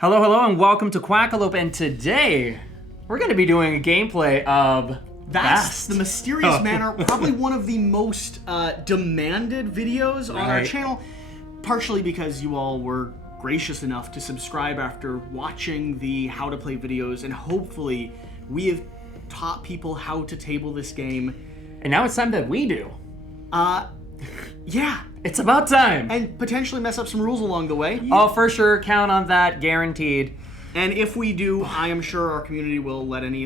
Hello, hello, and welcome to Quackalope, and today we're going to be doing a gameplay of Vast, the Mysterious Manor, probably one of the most demanded videos on our channel, partially because you all were gracious enough to subscribe after watching the how to play videos, and hopefully we have taught people how to table this game. And now it's time that we do. Yeah. It's about time. And potentially mess up some rules along the way. Oh, for sure. Count on that. Guaranteed. And if we do, I am sure our community will let any,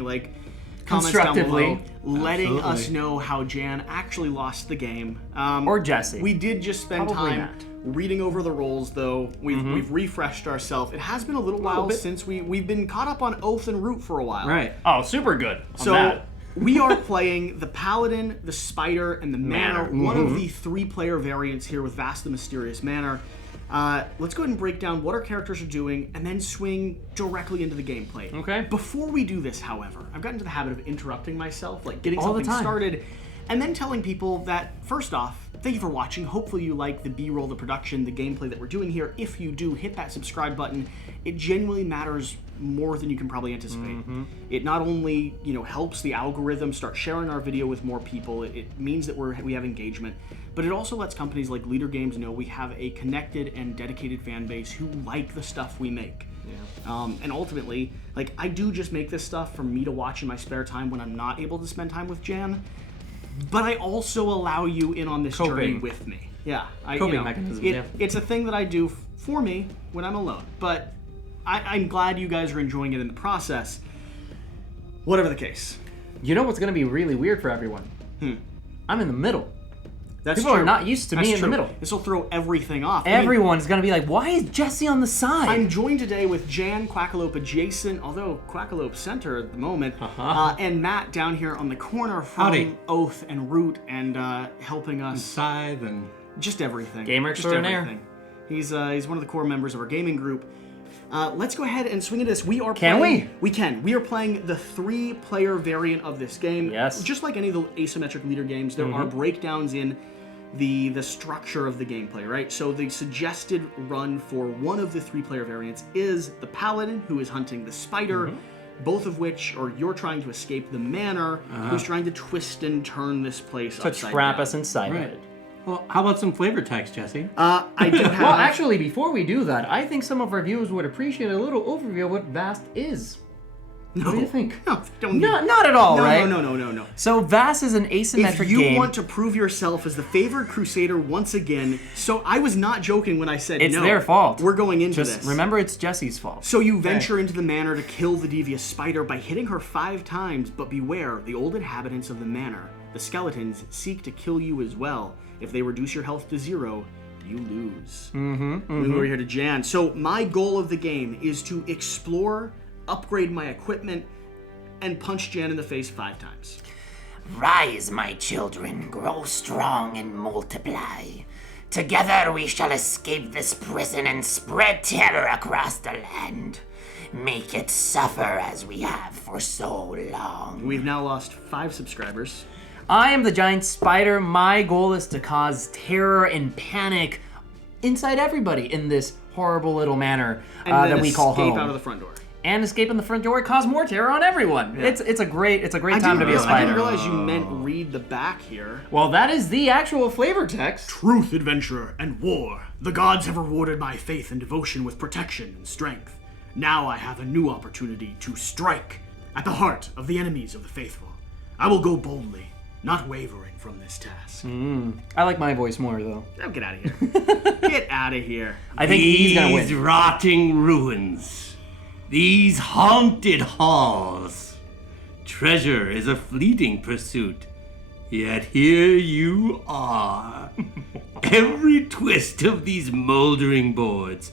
comments down below letting us know how Jan actually lost the game. Or Jesse. We did just spend time reading over the roles, though. We've refreshed ourselves. It has been a little while since we've been caught up on Oath and Root for a while. Right. Oh, super good. So we are playing the Paladin, the Spider, and the Manor. One of the 3-player variants here with Vast the Mysterious Manor. Let's go ahead and break down what our characters are doing and then swing directly into the gameplay. Okay. Before we do this, however, I've gotten into the habit of interrupting myself, getting something started, and then telling people that, first off, thank you for watching. Hopefully you like the B-roll, the production, the gameplay that we're doing here. If you do, hit that subscribe button. It genuinely matters more than you can probably anticipate. It not only, helps the algorithm start sharing our video with more people, it means that we have engagement, but it also lets companies like Leader Games know we have a connected and dedicated fan base who like the stuff we make. And ultimately, I do just make this stuff for me to watch in my spare time when I'm not able to spend time with Jan, but I also allow you in on this journey with me. Yeah, Coping mechanism. It's a thing that I do for me when I'm alone, but I'm glad you guys are enjoying it in the process. Whatever the case. You know what's going to be really weird for everyone? I'm in the middle. People true. are not used to me in the middle. This will throw everything off. Everyone's going to be like, why is Jesse on the side? I'm joined today with Jan, Quackalope adjacent, although Quackalope center at the moment, and Matt down here on the corner from Oath and Root and helping us. Scythe and just everything. Gamer extraordinaire. He's one of the core members of our gaming group. Let's go ahead and swing into this. We can. We are playing the 3-player variant of this game. Yes. Just like any of the asymmetric leader games, there are breakdowns in the structure of the gameplay, right? So the suggested run for one of the 3-player variants is the Paladin, who is hunting the Spider, both of which, or you're trying to escape the Manor, who's trying to twist and turn this place upside down. To trap us inside of it. Well, how about some flavor text, Jesse? I do have... Well, actually, before we do that, I think some of our viewers would appreciate a little overview of what Vast is. No. What do you think? No, don't. Not at all, right? No. So Vast is an asymmetric game. If you want to prove yourself as the favored crusader once again, so I was not joking when I said it's their fault. We're going into this. Remember, it's Jesse's fault. So you venture into the manor to kill the devious spider by hitting her 5 times, but beware, the old inhabitants of the manor, the skeletons, seek to kill you as well. If they reduce your health to 0, you lose. We're here to Jan. So my goal of the game is to explore, upgrade my equipment, and punch Jan in the face 5 times. Rise, my children, grow strong and multiply. Together we shall escape this prison and spread terror across the land. Make it suffer as we have for so long. We've now lost 5 subscribers. I am the giant spider. My goal is to cause terror and panic inside everybody in this horrible little manor that we call home. And escape out of the front door. And escape in the front door, cause more terror on everyone. Yeah. It's a great time to be a spider. I didn't realize you meant read the back here. Well, that is the actual flavor text. Truth, adventure, and war. The gods have rewarded my faith and devotion with protection and strength. Now I have a new opportunity to strike at the heart of the enemies of the faithful. I will go boldly, not wavering from this task. I like my voice more, though. Oh, get out of here. Get out of here. I think he's gonna win. These rotting ruins. These haunted halls. Treasure is a fleeting pursuit. Yet here you are. Every twist of these moldering boards,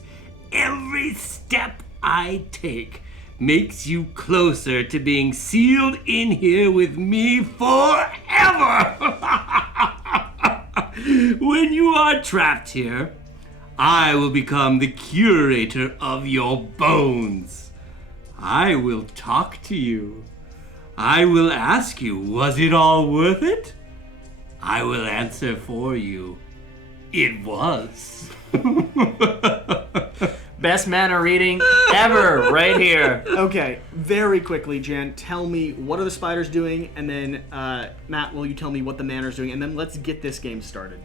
every step I take makes you closer to being sealed in here with me forever. When you are trapped here, I will become the curator of your bones. I will talk to you. I will ask you, was it all worth it? I will answer for you. It was. Best mana reading ever, right here. Okay, very quickly, Jan, tell me what are the spiders doing, and then Matt, will you tell me what the manor's doing, and then let's get this game started.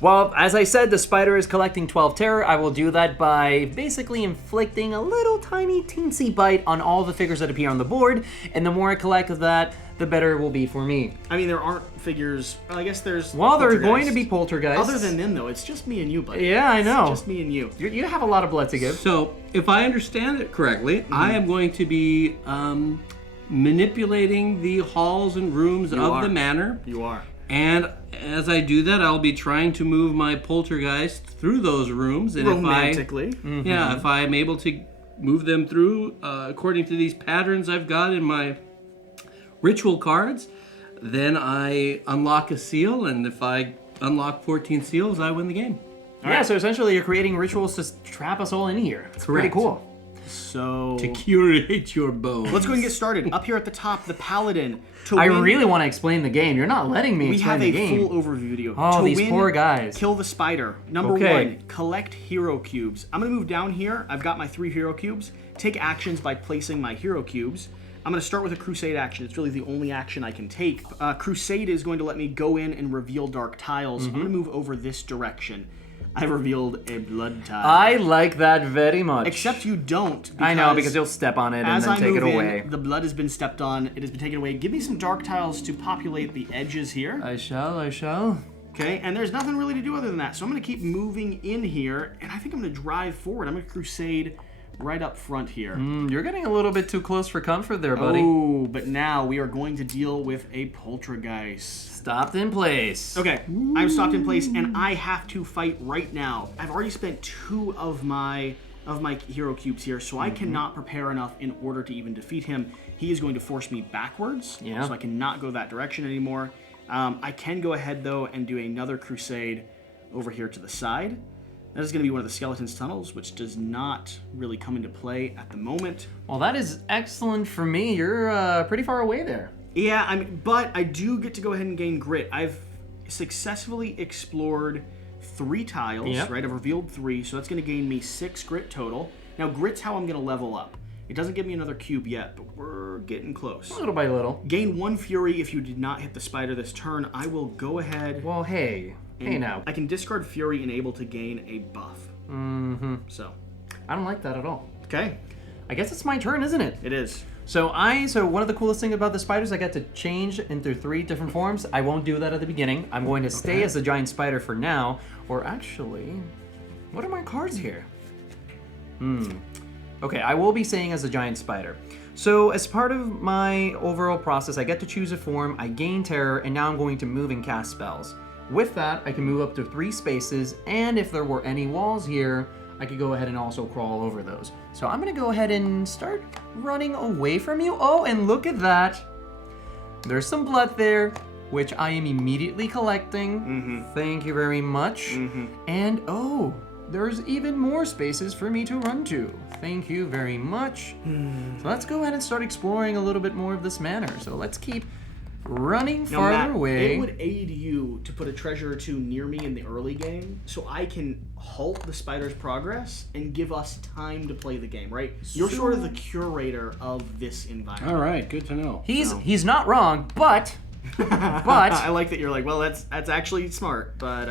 Well, as I said, the spider is collecting 12 terror. I will do that by basically inflicting a little tiny teensy bite on all the figures that appear on the board, and the more I collect of that, the better it will be for me. I mean, there aren't figures. Well, I guess there's. Well, there are going to be poltergeists. Other than them, though, it's just me and you, buddy. Yeah, I know. It's just me and you. You have a lot of blood to give. So, if I understand it correctly, I am going to be manipulating the halls and rooms of the manor. You are. And as I do that, I'll be trying to move my poltergeist through those rooms. And romantically. If I'm able to move them through according to these patterns I've got in my ritual cards, then I unlock a seal, and if I unlock 14 seals, I win the game. Yeah, so essentially you're creating rituals to trap us all in here. It's pretty cool. So To curate your bones. let's go ahead and get started. Up here at the top, the Paladin. I really want to explain the game. You're not letting me We explain have the a game. full overview video. Oh, To these win, poor guys. Kill the spider. Number Okay. 1, collect hero cubes. I'm going to move down here. I've got my 3 hero cubes. Take actions by placing my hero cubes. I'm going to start with a Crusade action. It's really the only action I can take. Crusade is going to let me go in and reveal dark tiles. I'm going to move over this direction. I revealed a blood tile. I like that very much. Except you don't. I know, because you'll step on it and as then I take move it away. in, the blood has been stepped on. It has been taken away. Give me some dark tiles to populate the edges here. I shall. Okay, and there's nothing really to do other than that. So I'm going to keep moving in here, and I think I'm going to drive forward. I'm going to Crusade right up front here. You're getting a little bit too close for comfort there, buddy. Oh, but now we are going to deal with a poltergeist. Stopped in place. Okay, I'm stopped in place, and I have to fight right now. I've already spent 2 of my hero cubes here, so I cannot prepare enough in order to even defeat him. He is going to force me backwards, so I cannot go that direction anymore. I can go ahead, though, and do another Crusade over here to the side. That is going to be one of the skeleton's tunnels, which does not really come into play at the moment. Well, that is excellent for me. You're pretty far away there. Yeah, but I do get to go ahead and gain grit. I've successfully explored 3 tiles, right? I've revealed 3, so that's going to gain me 6 grit total. Now, grit's how I'm going to level up. It doesn't give me another cube yet, but we're getting close. Little by little. Gain 1 fury if you did not hit the spider this turn. I will go ahead. Well, hey now. I can discard fury and able to gain a buff. So. I don't like that at all. Okay. I guess it's my turn, isn't it? It is. So one of the coolest things about the spiders, I get to change into 3 different forms. I won't do that at the beginning. I'm going to stay as a giant spider for now. Or actually, what are my cards here? Okay, I will be staying as a giant spider. So as part of my overall process, I get to choose a form, I gain terror, and now I'm going to move and cast spells. With that, I can move up to 3 spaces, and if there were any walls here, I could go ahead and also crawl over those. So I'm gonna go ahead and start running away from you. Oh, and look at that. There's some blood there, which I am immediately collecting. Thank you very much. And oh, there's even more spaces for me to run to. Thank you very much. So let's go ahead and start exploring a little bit more of this manor. So let's keep running farther Matt, away. It would aid you to put a treasure or 2 near me in the early game, so I can halt the spider's progress and give us time to play the game, right? You're sort of the curator of this environment. All right, good to know. He's not wrong, but I like that you're like, well, that's actually smart, but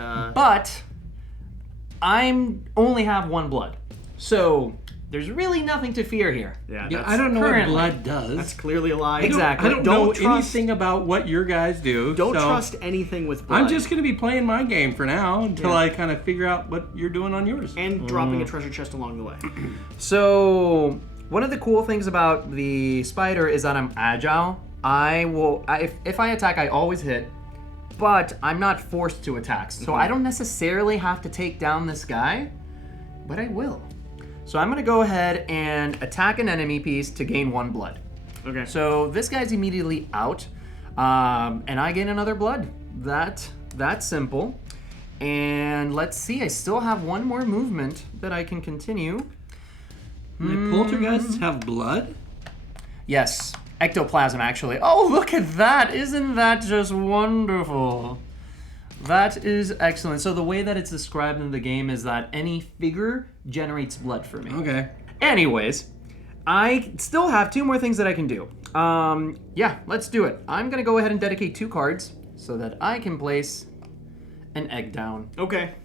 I'm only have 1 blood, so there's really nothing to fear here. Yeah, I don't know currently. what blood does. That's clearly a lie. Exactly. I don't know anything about what your guys do. Don't so trust anything with blood. I'm just going to be playing my game for now until I kind of figure out what you're doing on yours. And dropping a treasure chest along the way. So one of the cool things about the spider is that I'm agile. If I attack, I always hit, but I'm not forced to attack. So I don't necessarily have to take down this guy, but I will. So I'm gonna go ahead and attack an enemy piece to gain 1 blood. Okay. So this guy's immediately out, and I gain another blood. That's simple. And let's see, I still have 1 more movement that I can continue. The poltergeists have blood? Yes, ectoplasm actually. Oh, look at that! Isn't that just wonderful? That is excellent. So the way that it's described in the game is that any figure generates blood for me. Okay. Anyways, I still have 2 more things that I can do. Yeah, let's do it. I'm gonna go ahead and dedicate 2 cards so that I can place an egg down. Okay.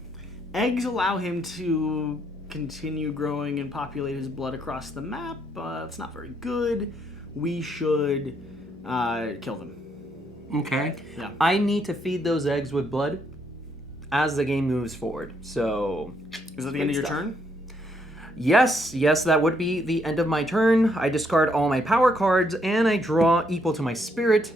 Eggs allow him to continue growing and populate his blood across the map. It's not very good. We should kill them. Okay. Yeah. I need to feed those eggs with blood as the game moves forward. So, Is that the end of your turn? yes, that would be the end of my turn. I discard all my power cards and I draw equal to my spirit.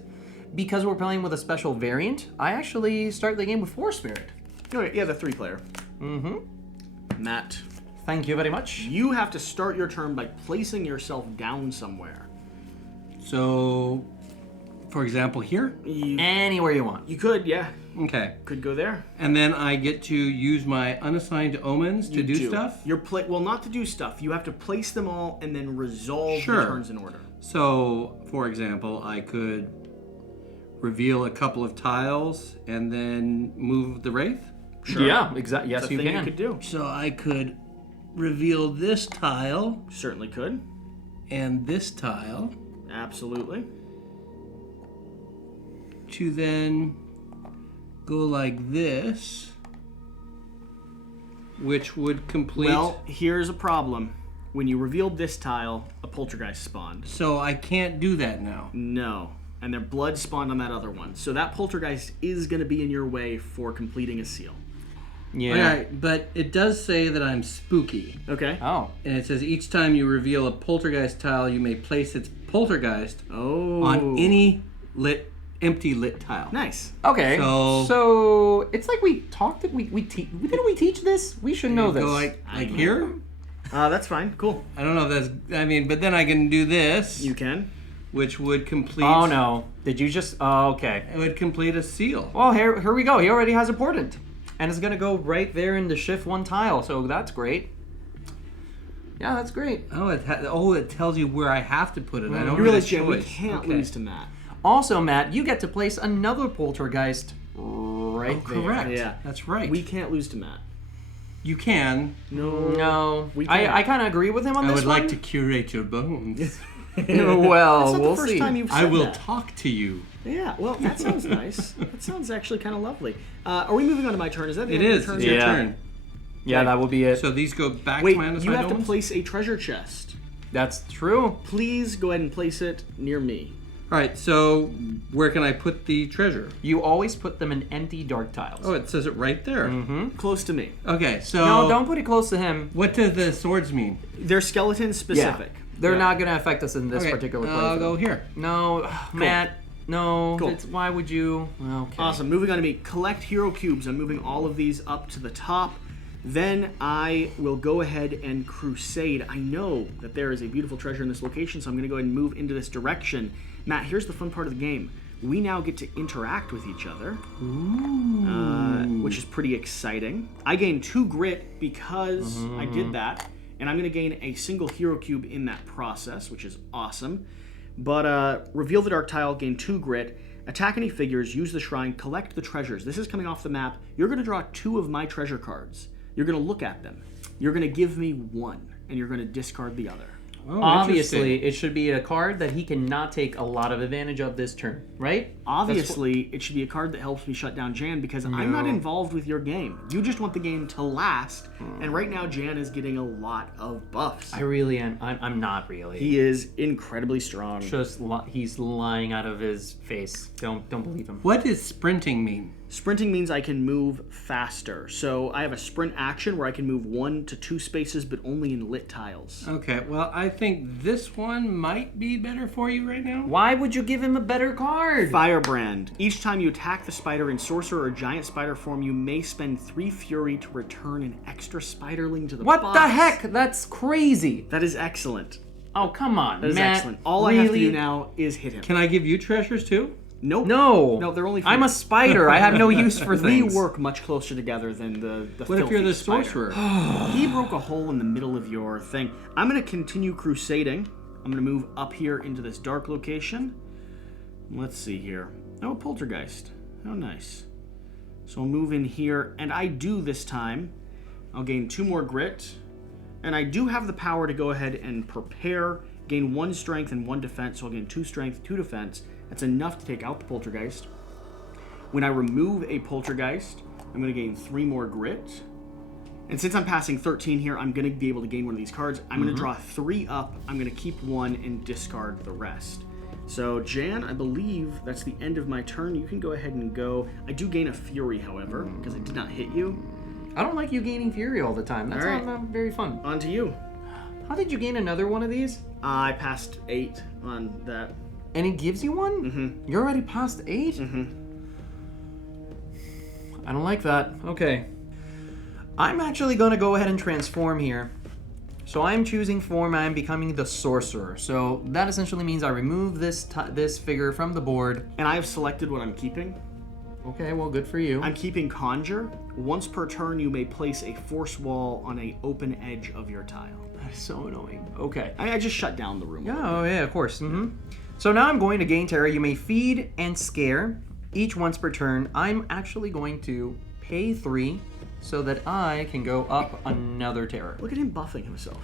Because we're playing with a special variant, I actually start the game with 4 spirit. Okay, yeah, the 3-player. Mm-hmm. Matt, Thank you very much. you have to start your turn by placing yourself down somewhere. So, for example, here? Anywhere you want. You could, yeah. Okay. Could go there. And then I get to use my unassigned omens to You do stuff? You're well, not to do stuff. You have to place them all and then resolve Sure. the turns in order. So, for example, I could reveal a couple of tiles and then move the Wraith? Sure. Yeah, exactly. Yes, That's a you thing can. you could do. So I could reveal this tile Certainly could. and this tile Absolutely. to then go like this, which would complete... Well, here's a problem. When you revealed this tile, a poltergeist spawned. So I can't do that now. No. And their blood spawned on that other one. So that poltergeist is going to be in your way for completing a seal. Yeah. Alright, but it does say that I'm spooky. Okay. Oh. And it says each time you reveal a poltergeist tile, you may place its poltergeist on any empty lit tile. Nice. Okay. So- So it's like we talked. Didn't we teach this? We should know this. Go like here? That's fine. Cool. I don't know if that's... I mean, but then I can do this, You can. which would complete... Oh no! Did you just? Oh, okay. It would complete a seal. Well, here we go. He already has a portent, and it's gonna go right there in the shift 1 tile. So that's great. Yeah, that's great. Oh, it tells you where I have to put it. I don't You have realize, a Jim, we choice. can't Okay. lose to Matt. Also, Matt, you get to place another poltergeist right there. Correct. Yeah. That's right. We can't lose to Matt. You can. No, We can't. I kind of agree with him on I this would one. like to curate your bones. Well, That's not we'll the first see. time you've said I will that. talk to you. Yeah, well, that sounds nice. That sounds actually kind of lovely. Are we moving on to my turn? Is that the It end of is. your turn? It's your Yeah. turn. Yeah, that will be it. So these go back Wait, to my you unassigned have to omens? place a treasure chest. That's true. Please go ahead and place it near me. All right, so where can I put the treasure? You always put them in empty dark tiles. Oh, it says it right there. Close to me. Okay, so... No, don't put it close to him. What do the swords mean? They're skeleton specific. They're Yeah. not going to affect us in this Okay, particular I'll playthrough. go here. No, Matt. No. Cool. Why would you? Okay. Awesome. Moving on to me. Collect hero cubes. I'm moving all of these up to the top. Then I will go ahead and crusade. I know that there is a beautiful treasure in this location, so I'm going to go ahead and move into this direction. Matt, here's the fun part of the game. We now get to interact with each other, which is pretty exciting. I gain 2 grit because I did that, and I'm going to gain a single hero cube in that process, which is awesome. But reveal the dark tile, gain 2 grit. Attack any figures, use the shrine, collect the treasures. This is coming off the map. You're going to draw 2 of my treasure cards. You're going to look at them. You're going to give me 1, and you're going to discard the other. Oh, Obviously, interesting. it should be a card that he cannot take a lot of advantage of this turn, right? Obviously, it should be a card that helps me shut down Jan because I'm not involved with your game. You just want the game to last, and right now Jan is getting a lot of buffs. I really am. I'm not really. He is incredibly strong. He's lying out of his face. Don't believe him. What does sprinting mean? Sprinting means I can move faster. So I have a sprint action where I can move 1 to 2 spaces, but only in lit tiles. Okay, well, I think this one might be better for you right now. Why would you give him a better card? Firebrand. Each time you attack the spider in sorcerer or giant spider form, you may spend 3 fury to return an extra spiderling to the What box. the heck? That's crazy. That is excellent. Oh, come on, That is Matt. excellent. All really? I have to do now is hit him. Can I give you treasures too? Nope. No. they're only. I'm a spider. I have no use for We things. work much closer together than the What if you're the filthy spider. sorcerer? He broke a hole in the middle of your thing. I'm going to continue crusading. I'm going to move up here into this dark location. Let's see here. Oh, a poltergeist. How nice. So I'll move in here, and I do this time. I'll gain 2 more grit, and I do have the power to go ahead and prepare, gain 1 strength and 1 defense, so I'll gain 2 strength, 2 defense. That's enough to take out the poltergeist. When I remove a poltergeist, I'm going to gain 3 more grit. And since I'm passing 13 here, I'm going to be able to gain one of these cards. I'm going to draw 3 up. I'm going to keep 1 and discard the rest. So, Jan, I believe that's the end of my turn. You can go ahead and go. I do gain a Fury, however, because I did not hit you. I don't like you gaining Fury all the time. That's not very fun. On to you. How did you gain another one of these? I passed 8 on that. And it gives you one? Mm-hmm. You're already past 8? Mm-hmm. I don't like that. Okay. I'm actually going to go ahead and transform here. So I'm choosing form, I'm becoming the sorcerer. So that essentially means I remove this figure from the board. And I have selected what I'm keeping. Okay, well, good for you. I'm keeping Conjure. Once per turn, you may place a force wall on an open edge of your tile. That is so annoying. Okay. I just shut down the room. Yeah, oh yeah, of course. Mm-hmm. So now I'm going to gain terror. You may feed and scare each once per turn. I'm actually going to pay 3 so that I can go up another terror. Look at him buffing himself.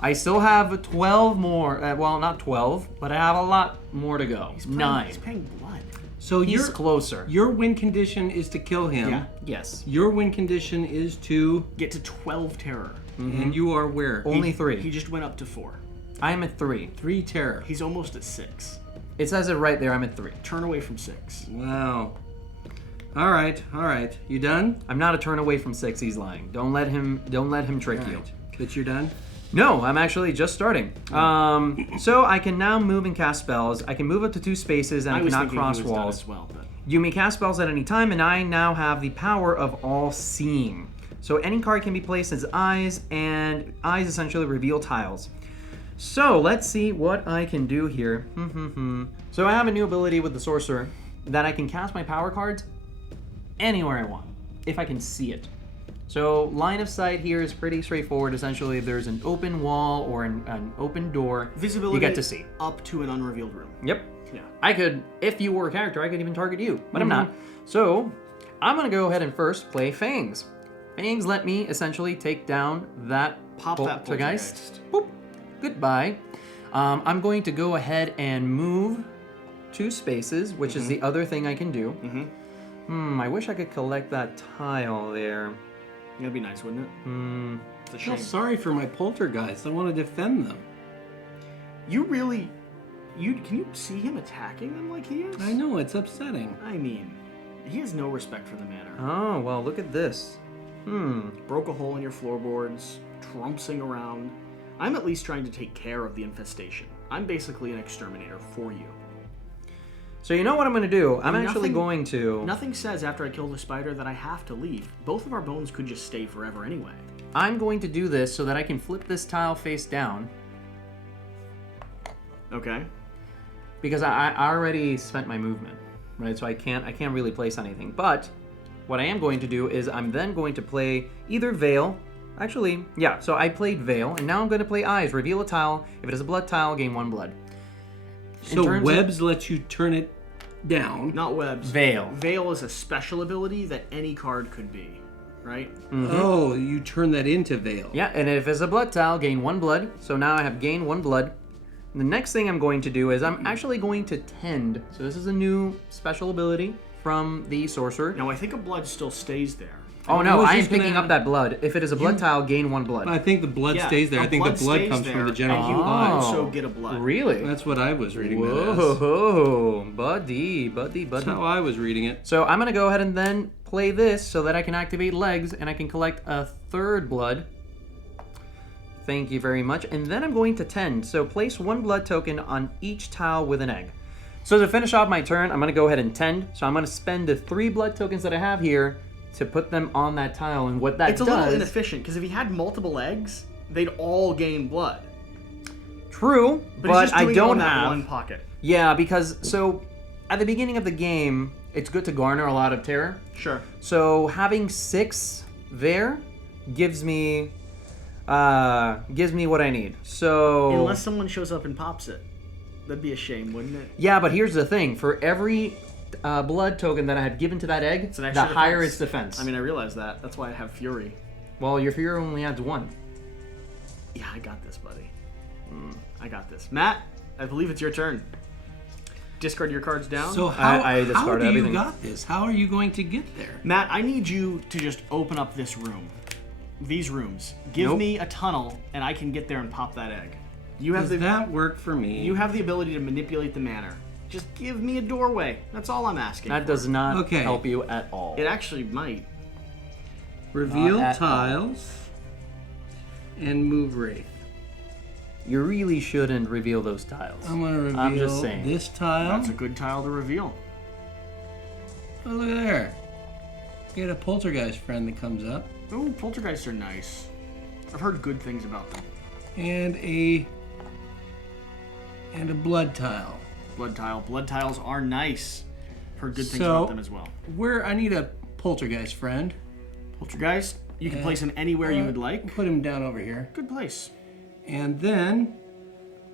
I still have 12 more. Well, not 12, but I have a lot more to go. 9. He's paying blood. So He's you're closer. Your win condition is to kill him. Yeah. Yes. Your win condition is to... Get to 12 terror. And you are where? Only 3. He just went up to 4. I'm at 3. 3 terror. He's almost at 6. It says it right there. I'm at 3. Turn away from 6. Wow. All right. You done? I'm not a turn away from 6. He's lying. Don't let him trick you. Right. But you're done? No, I'm actually just starting. So I can now move and cast spells. I can move up to 2 spaces, and I was cannot thinking cross he was done walls. as well, but... You may cast spells at any time, and I now have the power of all seeing. So any card can be placed as eyes, and eyes essentially reveal tiles. So let's see what I can do here. So I have a new ability with the sorcerer that I can cast my power cards anywhere I want, if I can see it. So line of sight here is pretty straightforward. Essentially, if there's an open wall or an open door, Visibility you get to see. up to an unrevealed room. Yep. Yeah. I could, if you were a character, I could even target you, but I'm not. So I'm gonna go ahead and first play Fangs. Fangs let me essentially take down that Pop that poltergeist. Boop. Goodbye. I'm going to go ahead and move 2 spaces, which is the other thing I can do. I wish I could collect that tile there. That'd be nice, wouldn't it? It's a I shame. feel sorry for my poltergeist. I want to defend them. You really... Can you see him attacking them like he is? I know, it's upsetting. I mean, he has no respect for the manor. Oh, well, look at this. Broke a hole in your floorboards, trumpsing around. I'm at least trying to take care of the infestation. I'm basically an exterminator for you. So you know what I'm going to do? I'm And actually going to... Nothing says after I kill the spider that I have to leave. Both of our bones could just stay forever anyway. I'm going to do this so that I can flip this tile face down. Okay. Because I already spent my movement, right? So I can't really place anything. But what I am going to do is I'm then going to play either Veil. Actually, yeah, so I played Veil, and now I'm going to play Eyes. Reveal a tile. If it is a blood tile, gain 1 blood. So webs lets you turn it down. Not webs. Veil. Veil is a special ability that any card could be, right? Oh, you turn that into veil. Yeah, and if it's a blood tile, gain 1 blood. So now I have gained 1 blood. The next thing I'm going to do is I'm actually going to tend. So this is a new special ability from the sorcerer. Now, I think a blood still stays there. Oh no, was I am just gonna- picking up that blood. If it is a blood tile, gain 1 blood. I think the blood Yeah, stays there. a I think the blood stays comes there, from the general and you supply. also get a blood. Really? That's what I was reading that as. Whoa, buddy. That's how I was reading it. So I'm gonna go ahead and then play this so that I can activate legs and I can collect a 3rd blood. Thank you very much. And then I'm going to tend. So place 1 blood token on each tile with an egg. So to finish off my turn, I'm gonna go ahead and tend. So I'm gonna spend the 3 blood tokens that I have here to put them on that tile. And what that It's a does... little inefficient, because if he had multiple eggs, they'd all gain blood. True, But, but he's just I doing don't it in that have... one pocket. Yeah, because so at the beginning of the game, it's good to garner a lot of terror. Sure. So having 6 there gives me what I need. So Unless someone shows up and pops it. That'd be a shame, wouldn't it? yeah, but here's the thing: for every blood token that I had given to that egg, an extra the higher defense. its defense. I mean, I realize that. That's why I have Fury. Well, your fear only adds 1. Yeah, I got this, buddy. I got this. Matt, I believe it's your turn. Discard your cards down. So how I do discard everything. you got this? How are you going to get there? Matt, I need you to just open up this room. These rooms. Give Nope. me a tunnel, and I can get there and pop that egg. You have Does that work for me? You have the ability to manipulate the manor. Just give me a doorway. That's all I'm asking. That does not Okay. help you at all. It actually might. Reveal Not at tiles and move Wraith. You really shouldn't reveal those tiles. I'm going to reveal I'm just saying. this tile. That's a good tile to reveal. Oh, look at there. Get a poltergeist friend that comes up. Oh, poltergeists are nice. I've heard good things about them. And a blood tile. Blood tile. Blood tiles are nice. Heard good things So- about them as well. I need a poltergeist friend. Poltergeist, you can place him anywhere you would like. Put him down over here. Good place. And then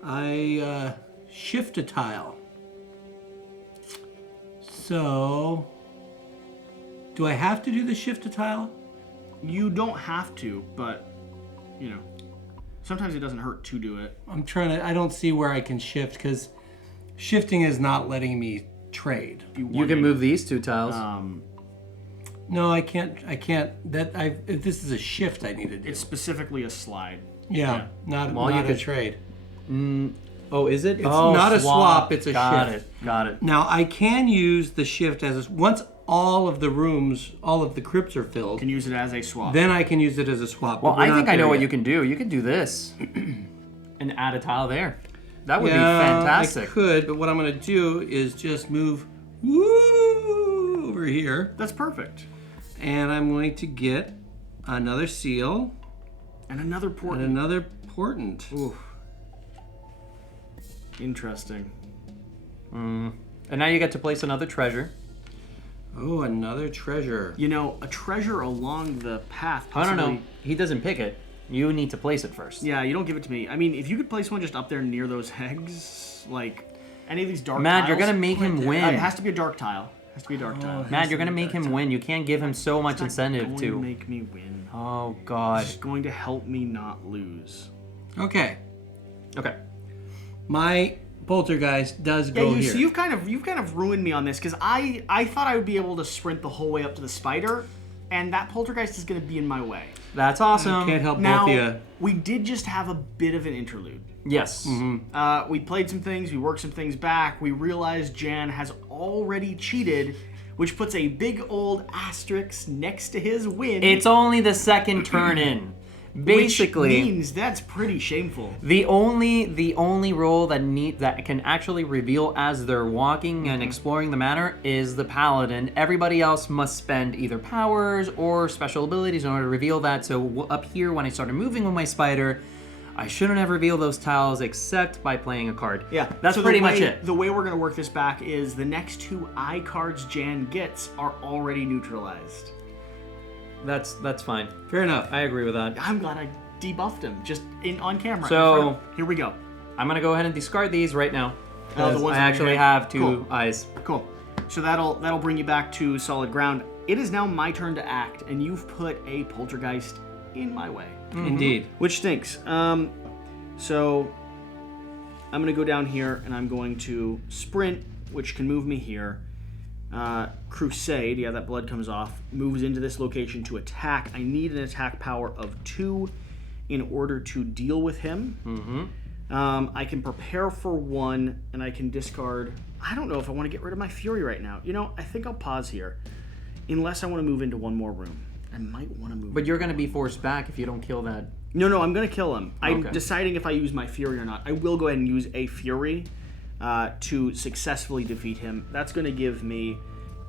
I shift a tile. So, do I have to do the shift a tile? You don't have to, but, sometimes it doesn't hurt to do it. I don't see where I can shift because shifting is not letting me trade. You can move these 2 tiles. No, I can't. If this is a shift, I need to do. It's specifically a slide. Yeah, not Well, you a could- trade. Oh, is it? It's oh, not a swap, it's a Got shift. Got it. Now I can use the shift once all of the rooms, all of the crypts are filled. You can use it as a swap. Then I can use it as a swap. Well, but we're I not think I know there what yet. you can do. You could do this and add a tile there. That would Yeah, be fantastic. I could, but what I'm going to do is just move over here, That's perfect. and I'm going to get another seal And another and portent. another portent. Ooh. Interesting. And now you get to place another treasure. Oh, another treasure. A treasure along the path. I don't know. possibly- He doesn't pick it. You need to place it first. Yeah, you don't give it to me. I mean, if you could place one just up there near those eggs, like any of these dark Matt, tiles. you're gonna make him win. It has to be a dark tile. Has to be a dark tile. Matt, you're gonna make him win. You can't give him so much It's not incentive going to. make me win. Oh God. It's going to help me not lose. Okay, Okay. my poltergeist does go here. So you've kind of ruined me on this because I thought I would be able to sprint the whole way up to the spider, and that poltergeist is going to be in my way. That's awesome. Can't help Now both of you. we did just have a bit of an interlude. Yes. We played some things, we worked some things back, we realized Jan has already cheated, which puts a big old asterisk next to his win. It's only the second turn in. Basically, which means that's pretty shameful. the only role that can actually reveal as they're walking and exploring the manor is the Paladin. Everybody else must spend either powers or special abilities in order to reveal that. So up here, when I started moving with my spider, I shouldn't have revealed those tiles except by playing a card. Yeah, That's so pretty the much way- it. The way we're going to work this back is the next 2 eye cards Jan gets are already neutralized. That's fine. Fair enough. I agree with that. I'm glad I debuffed him just on camera. So- in front of- here we go. I'm gonna go ahead and discard these right now. Oh, the 'cause ones I that actually you have 2 Cool. eyes. Cool. So that'll bring you back to solid ground. It is now my turn to act, and you've put a poltergeist in my way, Indeed. which stinks. So I'm gonna go down here, and I'm going to sprint, which can move me here. Crusade, yeah, that blood comes off, moves into this location to attack. I need an attack power of 2 in order to deal with him. I can prepare for 1, and I can discard. I don't know if I want to get rid of my Fury right now. I think I'll pause here, unless I want to move into one more room. I might want to move. But you're gonna be forced back if you don't kill that. No, I'm going to kill him. I'm Okay. deciding if I use my Fury or not. I will go ahead and use a Fury to successfully defeat him. That's going to give me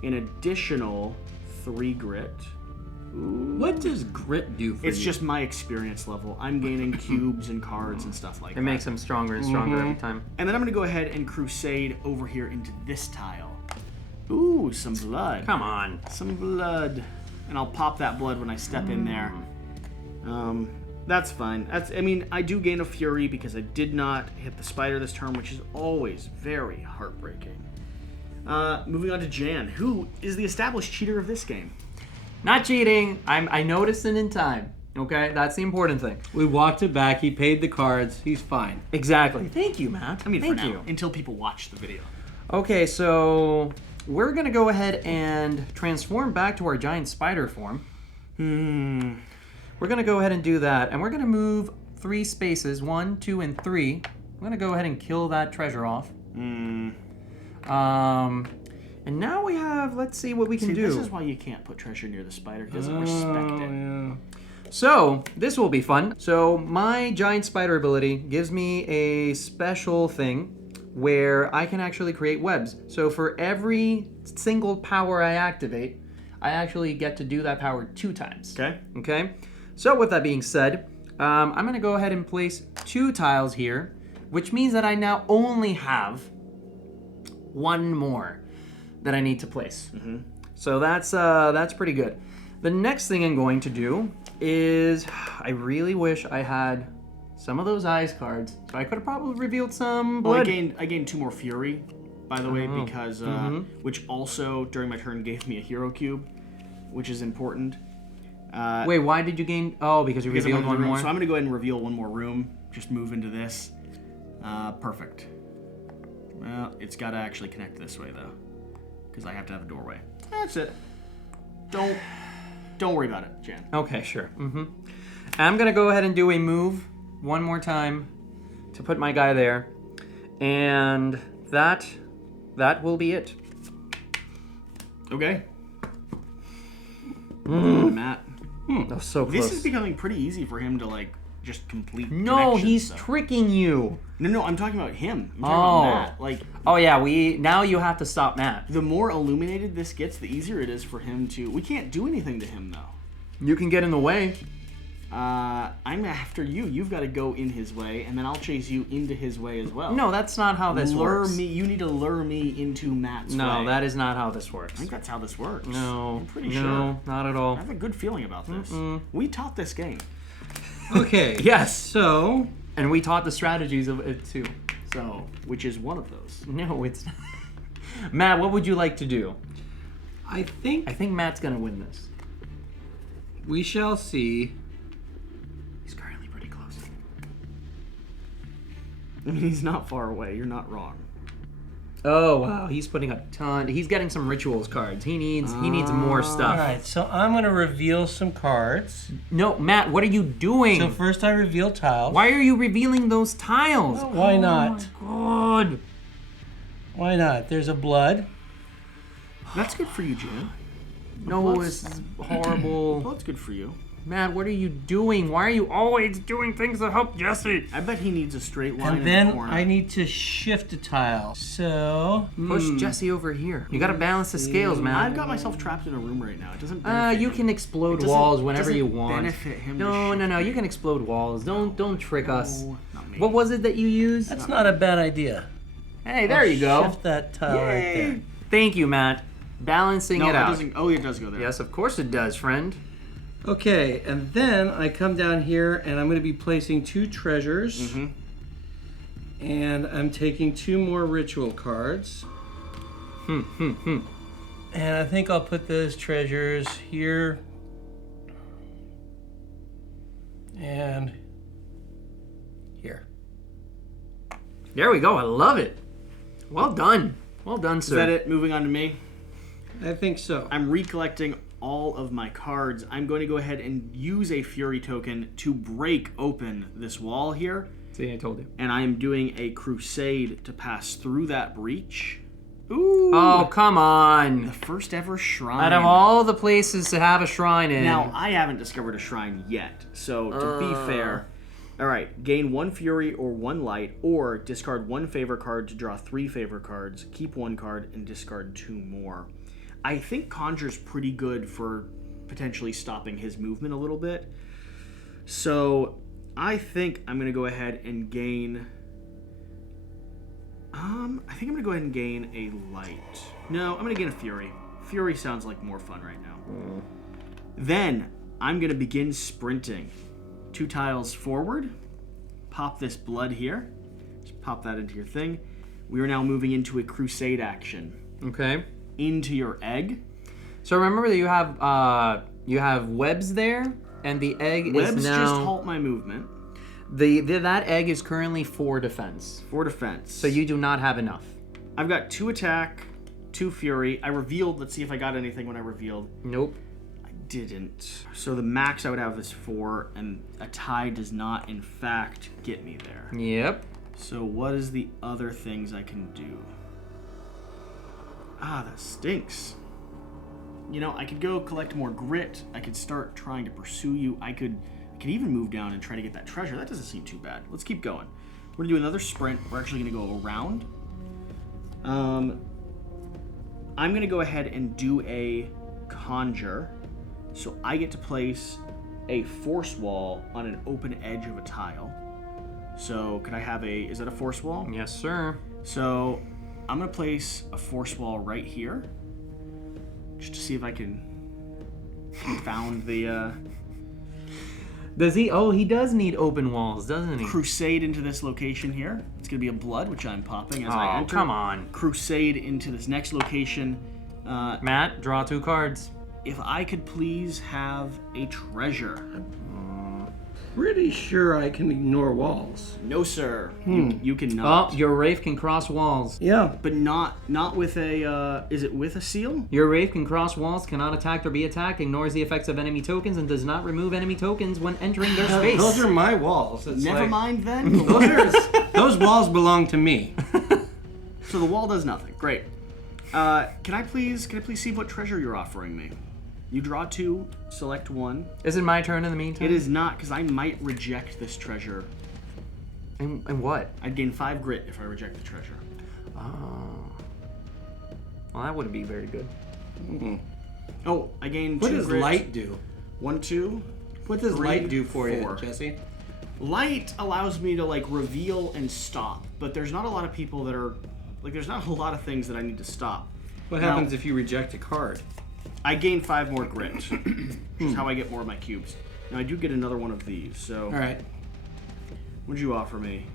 an additional 3 grit. What does grit do for you? It's just my experience level. I'm gaining cubes and cards and stuff like It that. makes him stronger and stronger every time. And then I'm going to go ahead and Crusade over here into this tile. Ooh, some blood. Come on. Some blood. And I'll pop that blood when I step in there. That's fine. I do gain a Fury because I did not hit the spider this turn, which is always very heartbreaking. Moving on to Jan, who is the established cheater of this game. Not cheating. I noticed it in time. Okay, that's the important thing. We walked it back. He paid the cards. He's fine. Exactly. Thank you, Matt. I mean, thank for now, you. until people watch the video. Okay, so we're gonna go ahead and transform back to our giant spider form. We're gonna go ahead and do that, and we're gonna move 3 spaces, 1, 2, and 3. I'm gonna go ahead and kill that treasure off. And now we have, let's see what we can do. This is why you can't put treasure near the spider. It doesn't respect it. Yeah. So, this will be fun. So, my giant spider ability gives me a special thing where I can actually create webs. So, for every single power I activate, I actually get to do that power 2 times. Okay. Okay? So, with that being said, I'm going to go ahead and place 2 tiles here, which means that I now only have 1 more that I need to place. So that's pretty good. The next thing I'm going to do is, I really wish I had some of those eyes cards, so I could have probably revealed some blood. Well, I gained 2 more fury, by the way, because which also during my turn gave me a hero cube, which is important. Wait, why did you gain? Oh, because you revealed one more. So I'm gonna go ahead and reveal 1 more room. Just move into this. Perfect. Well, it's got to actually connect this way though, because I have to have a doorway. That's it. Don't worry about it, Jan. Okay, sure. I'm gonna go ahead and do a move 1 more time to put my guy there, and that will be it. Okay. Matt. That was so close. This is becoming pretty easy for him to like just complete. No, he's so. tricking you. No, I'm talking about him. I'm talking about Matt. Like, oh yeah, now you have to stop Matt. the more illuminated this gets, the easier it is for him to. We can't do anything to him though. You can get in the way. I'm after you. You've got to go in his way, and then I'll chase you into his way as well. No, that's not how this works. Me. You need to lure me into Matt's way. No, that is not how this works. I think that's how this works. No, I'm pretty sure. No, not at all. I have a good feeling about this. We taught this game. Okay. Yes. So, and we taught the strategies of it too. So, Which is one of those. no, it's not. Matt, what would you like to do? I think I think Matt's gonna win this. we shall see. He's currently pretty close. I mean, he's not far away. You're not wrong. Oh wow, he's putting a ton. He's getting some rituals cards. He needs more stuff. All right, so I'm going to reveal some cards. No, Matt, what are you doing? So first I reveal tiles. Why are you revealing those tiles? Well, why not? Oh my God. Why not? There's a blood. That's good for you, Jan. No, this is horrible. Well, that's good for you. Matt, what are you doing? Why are you always doing things that help Jesse? I bet he needs a straight line And in then the corner. I need to shift a tile. So, Push Jesse over here. You gotta balance the scales, Matt. I've got myself trapped in a room right now. It doesn't benefit You him. can It explode doesn't- walls whenever doesn't you want. benefit him to No, shift no, it. you can explode walls. Don't trick us. not me. What was it that you used? that's not a bad idea. Hey, there you go. Shift that tile right there. Thank you, Matt. Balancing No, it out. doesn't. Oh, it does go there. Yes, of course it does, friend. Okay, and then I come down here and I'm going to be placing 2 treasures. And I'm taking 2 more ritual cards. And I think I'll put those treasures here. And here. There we go. I love it. Well done. Well done, sir. Is that it? Moving on to me. I think so. I'm recollecting all of my cards. I'm going to go ahead and use a Fury token to break open this wall here. See, I told you. And I am doing a crusade to pass through that breach. Ooh! Oh, come on. The first ever shrine. Out of all the places to have a shrine in. Now, I haven't discovered a shrine yet, so to be fair... Alright, gain 1 Fury or 1 Light, or discard 1 favor card to draw 3 favor cards, keep 1 card, and discard 2 more. I think Conjure's pretty good for potentially stopping his movement a little bit. So, I think I'm going to go ahead and gain... I think I'm going to go ahead and gain a Light. No, I'm going to gain a Fury. Fury sounds like more fun right now. Then, I'm going to begin sprinting. 2 tiles forward. Pop this blood here. Just pop that into your thing. We are now moving into a crusade action. Okay. into your egg. So remember that you have webs there, and the egg Webs is now... just halt my movement. That egg is currently 4 defense. 4 defense. So you do not have enough. I've got 2 attack, 2 fury. I revealed. Let's see if I got anything when I revealed. Nope. I didn't. So the max I would have is 4, and a tie does not, in fact, get me there. Yep. So what is the other things I can do? Ah, that stinks. You know, I could go collect more grit. I could start trying to pursue you. I could even move down and try to get that treasure. That doesn't seem too bad. Let's keep going. We're gonna do another sprint. We're actually gonna go around. I'm gonna go ahead and do a conjure. So I get to place a force wall on an open edge of a tile. So can I have is that a force wall? Yes, sir. So I'm gonna place a force wall right here, just to see if I can confound the Does he? Oh, he does need open walls, doesn't he? crusade into this location here. It's gonna be a blood, which I'm popping as I Oh, enter. come on. Crusade into this next location. Matt, draw 2 cards. If I could please have a treasure. Pretty sure I can ignore walls. No, sir. You cannot. Oh, your Wraith can cross walls. Yeah. But not with a. Is it with a seal? Your Wraith can cross walls, cannot attack or be attacked, ignores the effects of enemy tokens, and does not remove enemy tokens when entering their space. Those are my walls. It's Never like- mind then. Those walls belong to me. So the wall does nothing. Great. Can I please see what treasure you're offering me? You draw 2, select 1. Is it my turn in the meantime? It is not, because I might reject this treasure. And what? I'd gain 5 grit if I reject the treasure. Oh. Well, that wouldn't be very good. Oh, I gain 2 What does grit. light do? 1, 2. What does 3, light do for 4. you, Jesse? Light allows me to reveal and stop, but there's not a lot of people that are there's not a lot of things that I need to stop. What Now, happens if you reject a card? I gain 5 more grit, which is how I get more of my cubes. Now I do get another one of these. So, All right. what'd you offer me?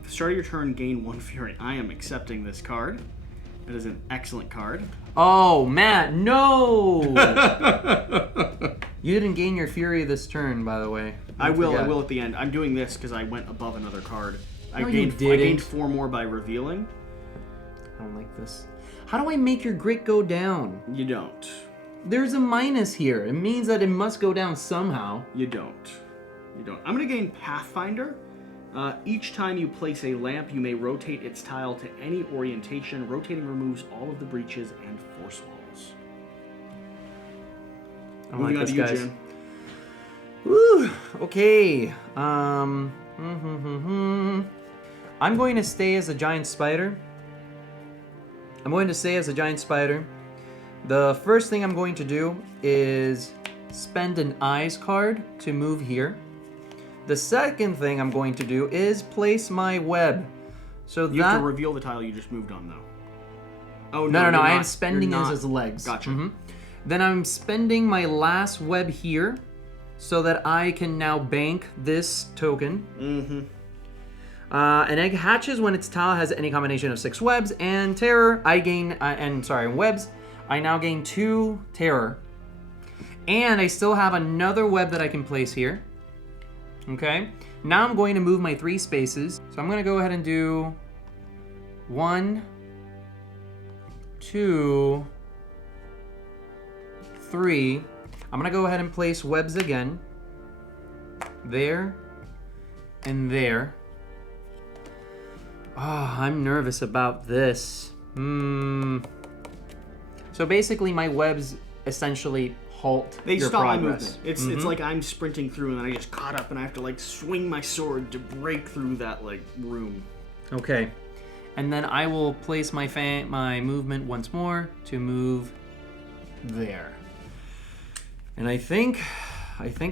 At the start of your turn, gain 1 fury. I am accepting this card. That is an excellent card. Oh, Matt, no! You didn't gain your fury this turn, by the way. I will forget. at the end. I'm doing this because I went above another card. I No, you gained didn't. 4 more by revealing. I don't like this. How do I make your grit go down? You don't. There's a minus here. It means that it must go down somehow. You don't. You don't. I'm going to gain Pathfinder. Each time you place a lamp, you may rotate its tile to any orientation. Rotating removes all of the breaches and force walls. I don't Moving like on this, to you, guys. Jim. Woo! Okay. I'm going to stay as a giant spider. The first thing I'm going to do is spend an eyes card to move here. The second thing I'm going to do is place my web. So You have to reveal the tile you just moved on, though. Oh, No, you're I am not- spending you're as not. his legs. Gotcha. Mhm. Then I'm spending my last web here so that I can now bank this token. Mm-hmm. An egg hatches when its tile has any combination of 6 webs, and terror, I gain, webs, I now gain 2 terror. And I still have another web that I can place here. Okay, now I'm going to move my 3 spaces. So I'm going to go ahead and do 1, 2, 3. I'm going to go ahead and place webs again. There and there. Oh, I'm nervous about this. So basically my webs essentially halt They your stop my progress. movement. It's like I'm sprinting through and then I just caught up and I have to swing my sword to break through that room. Okay. And then I will place my my movement once more to move there. And I think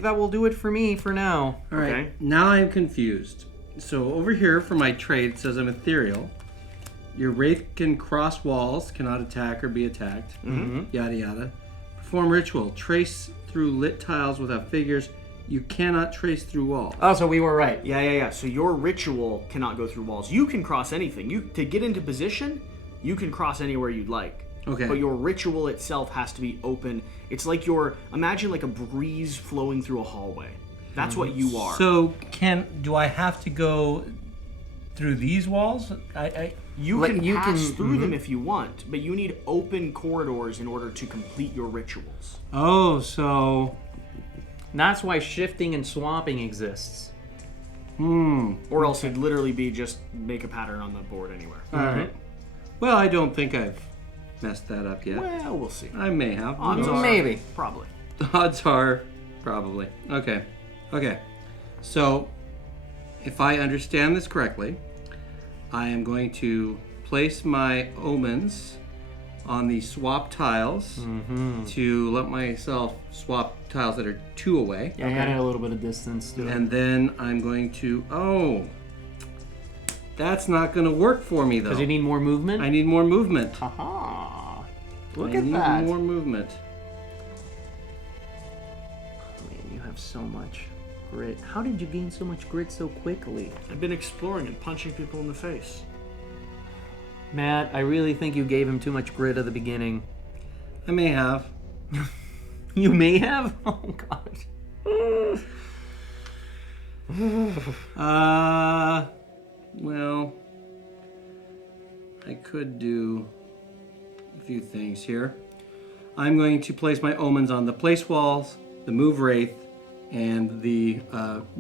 that will do it for me for now. All right. Okay. Now I'm confused. So over here for my trait, it says I'm ethereal. Your wraith can cross walls, cannot attack or be attacked. Yada yada. Perform ritual. Trace through lit tiles without figures. You cannot trace through walls. Oh, so we were right. Yeah. So your ritual cannot go through walls. You can cross anything. To get into position, you can cross anywhere you'd like. Okay. But your ritual itself has to be open. It's like imagine like a breeze flowing through a hallway. That's what you are. So do I have to go through these walls? You can pass through them if you want, but you need open corridors in order to complete your rituals. Oh, so That's why shifting and swapping exists. Or else it'd literally be just make a pattern on the board anywhere. all right. Well, I don't think I've messed that up yet. Well, we'll see. I may have. Odds are, Maybe. Probably. The odds are probably. Okay. So, if I understand this correctly, I am going to place my omens on the swap tiles to let myself swap tiles that are 2 away. Yeah, I added a little bit of distance to it. And then I'm going to... Oh, that's not going to work for me, though. Because you need more movement? I need more movement. Haha. Look I at need that. more movement. Man, you have so much grit. How did you gain so much grit so quickly? I've been exploring and punching people in the face. Matt, I really think you gave him too much grit at the beginning. I may have. You may have? Oh, God. Well, I could do a few things here. I'm going to place my omens on the place walls, the move wraith, and the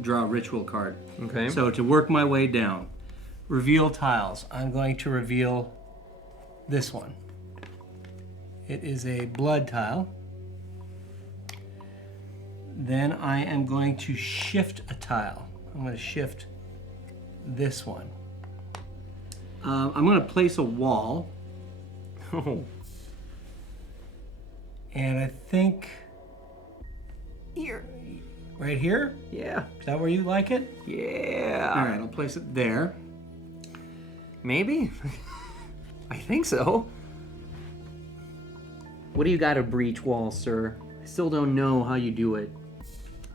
draw ritual card. Okay. So to work my way down, reveal tiles. I'm going to reveal this one. It is a blood tile. Then I am going to shift a tile. I'm going to shift this one. I'm going to place a wall. Oh. And I think Here. right here. Yeah. Is that where you like it? Yeah. All right, I'll place it there. Maybe? I think so. What do you got to breach wall, sir? I still don't know how you do it.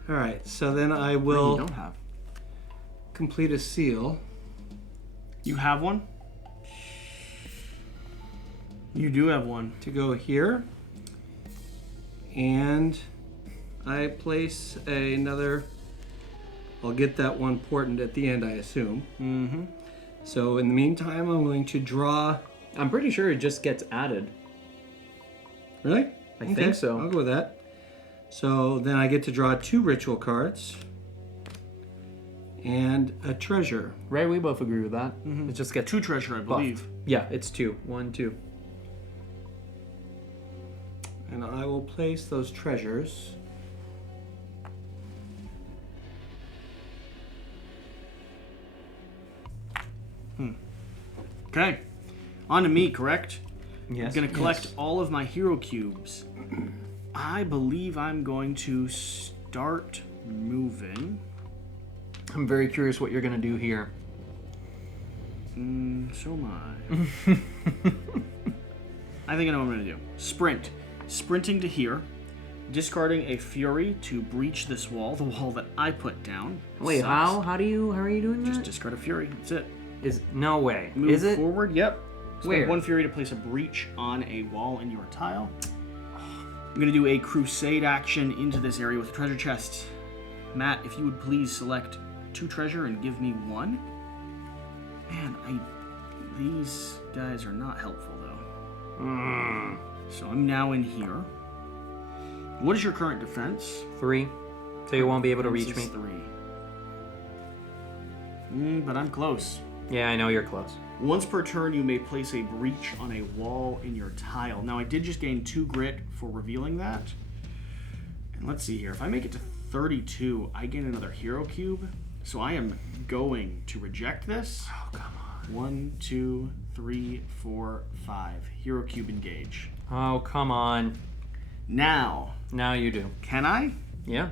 All right, so then I You will don't have. complete a seal. You have one? You do have one. To go here. And I place another... I'll get that one portent at the end, I assume. Mm-hmm. So in the meantime, I'm going to draw... I'm pretty sure it just gets added. Really? I think so. I'll go with that. So then I get to draw 2 ritual cards. And a treasure. Right, we both agree with that. It just gets 2 treasure, I believe. buffed. Yeah, it's 2. 1, 2. And I will place those treasures. Okay. On to me, correct? Yes. I'm going to collect all of my hero cubes. I believe I'm going to start moving. I'm very curious what you're going to do here. So am I. I think I know what I'm going to do. Sprint. Sprinting to here. Discarding a fury to breach this wall, the wall that I put down. Wait, Sucks. how are you doing that? Just discard a fury. That's it. Is no way. Move Is it? forward. Yep. Spend Where? 1 fury to place a breach on a wall in your tile. I'm going to do a crusade action into this area with a treasure chest. Matt, if you would please select 2 treasure and give me 1. Man, these guys are not helpful though. So I'm now in here. What is your current defense? 3. So you won't be able to reach Defense me. is 3. But I'm close. Yeah, I know you're close. Once per turn, you may place a breach on a wall in your tile. Now, I did just gain 2 grit for revealing that. And let's see here. If I make it to 32, I gain another hero cube. So I am going to reject this. Oh, come on. 1, 2, 3, 4, 5. Hero cube engage. Oh, come on. Now, Now you do. can I Yeah.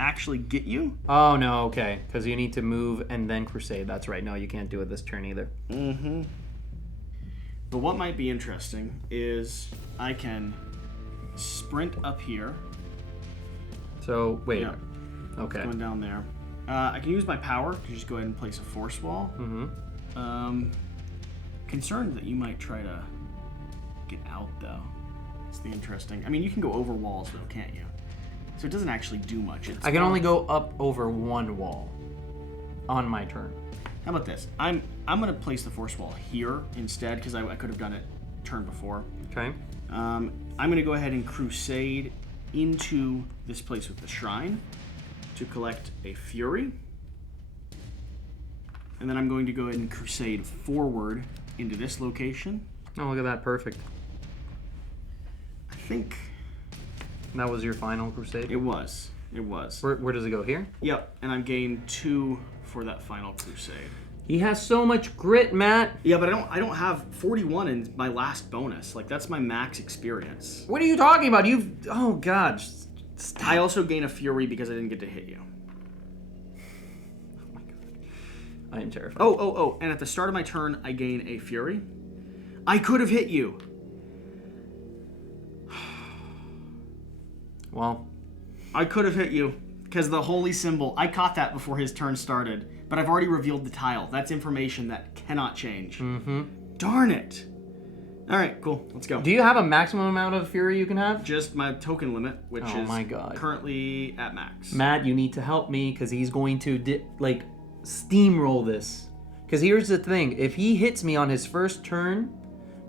actually get you? Oh, no, okay. Because you need to move and then crusade. That's right. No, you can't do it this turn either. Mm-hmm. But what might be interesting is I can sprint up here. So, wait. Yeah. Okay. Going down there. I can use my power to just go ahead and place a force wall. Mm-hmm. Concerned that you might try to get out, though? It's the interesting... I mean, you can go over walls, though, can't you? So it doesn't actually do much. I can only go up over one wall on my turn. How about this? I'm going to place the force wall here instead, because I could have done it turn before. Okay. I'm going to go ahead and crusade into this place with the shrine to collect a fury. And then I'm going to go ahead and crusade forward into this location. Oh, look at that. Perfect. I think... That was your final crusade? It was. It was. Where does it go? Here? Yep, and I'm gained 2 for that final crusade. He has so much grit, Matt. Yeah, but I don't have 41 in my last bonus. Like, that's my max experience. What are you talking about? Oh God. Stop. I also gain a fury because I didn't get to hit you. Oh my God. I am terrified. Oh, and at the start of my turn, I gain a fury. I could have hit you. Well, I could have hit you because the holy symbol, I caught that before his turn started, but I've already revealed the tile. That's information that cannot change. Mm-hmm. Darn it. All right, cool. Let's go. do you have a maximum amount of fury you can have? Just my token limit, which is my God. currently at max. Matt, you need to help me because he's going to steamroll this. Because here's the thing: if he hits me on his first turn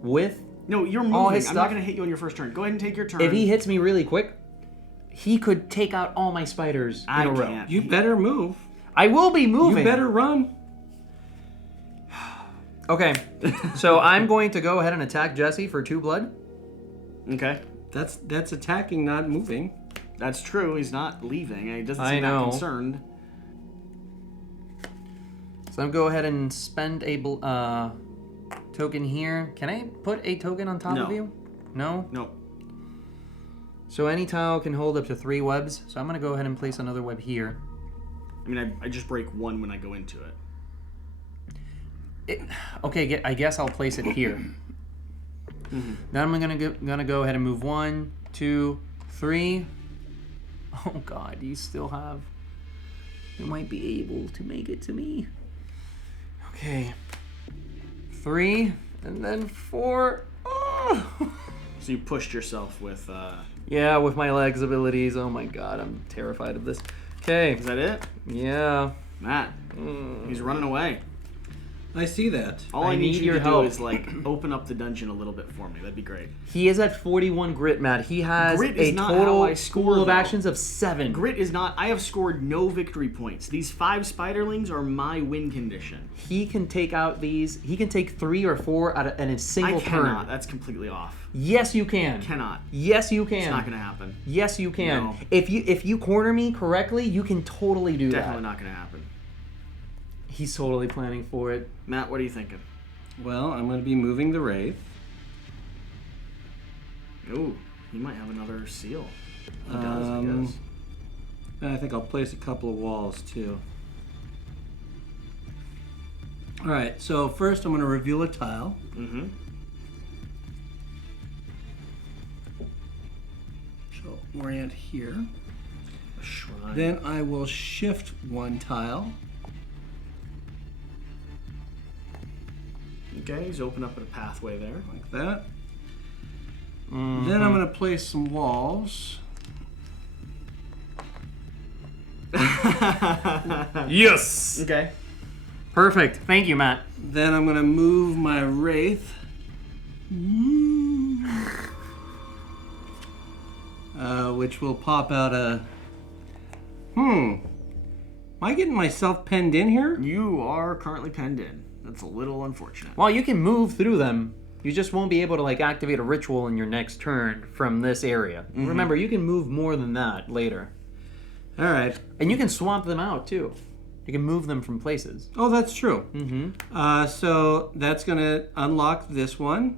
with No, you're moving. all his I'm stuff, not going to hit you on your first turn. Go ahead and take your turn. if he hits me really quick, he could take out all my spiders in a row. can't. You better move. I will be moving. You better run. Okay, so I'm going to go ahead and attack Jesse for 2 blood. Okay. That's attacking, not moving. That's true. He's not leaving. He doesn't I seem that know. concerned. So I'm go ahead and spend a token here. Can I put a token on top No. of you? No? No. So any tile can hold up to 3 webs. So I'm going to go ahead and place another web here. I mean, I just break 1 when I go into it. Okay, I guess I'll place it here. Then I'm gonna go ahead and move 1, 2, 3. Oh God, you still have... You might be able to make it to me. Okay. 3, and then 4. Oh! So you pushed yourself with... Yeah, with my legs abilities. Oh my God, I'm terrified of this. Okay. Is that it? Yeah. Matt. He's running away. I see that. All I need you your to help. do is, open up the dungeon a little bit for me. That'd be great. He is at 41 grit, Matt. He has Grit is a not how total I score, pool of though. actions of 7. Grit is not... I have scored no victory points. These 5 spiderlings are my win condition. He can take out these. He can take 3 or 4 out of in a single I cannot. turn. That's completely off. Yes, you can. Cannot. Yes, you can. It's not going to happen. Yes, you can. No. If you corner me correctly, you can totally do Definitely that. not going to happen. He's totally planning for it. Matt, what are you thinking? Well, I'm going to be moving the Wraith. Ooh, he might have another seal. He does, I guess. And I think I'll place a couple of walls too. All right, so first I'm going to reveal a tile. Mm-hmm. So orient here. A shrine. Then I will shift 1 tile. Okay, he's opened up a pathway there. Like that. Then I'm going to place some walls. Yes. Okay. Perfect. Thank you, Matt. Then I'm going to move my Wraith. Which will pop out a... Am I getting myself penned in here? You are currently penned in. That's a little unfortunate. Well, you can move through them. You just won't be able to activate a ritual in your next turn from this area. Remember, you can move more than that later. All right. And you can swap them out too. You can move them from places. Oh, that's true. So that's going to unlock this one.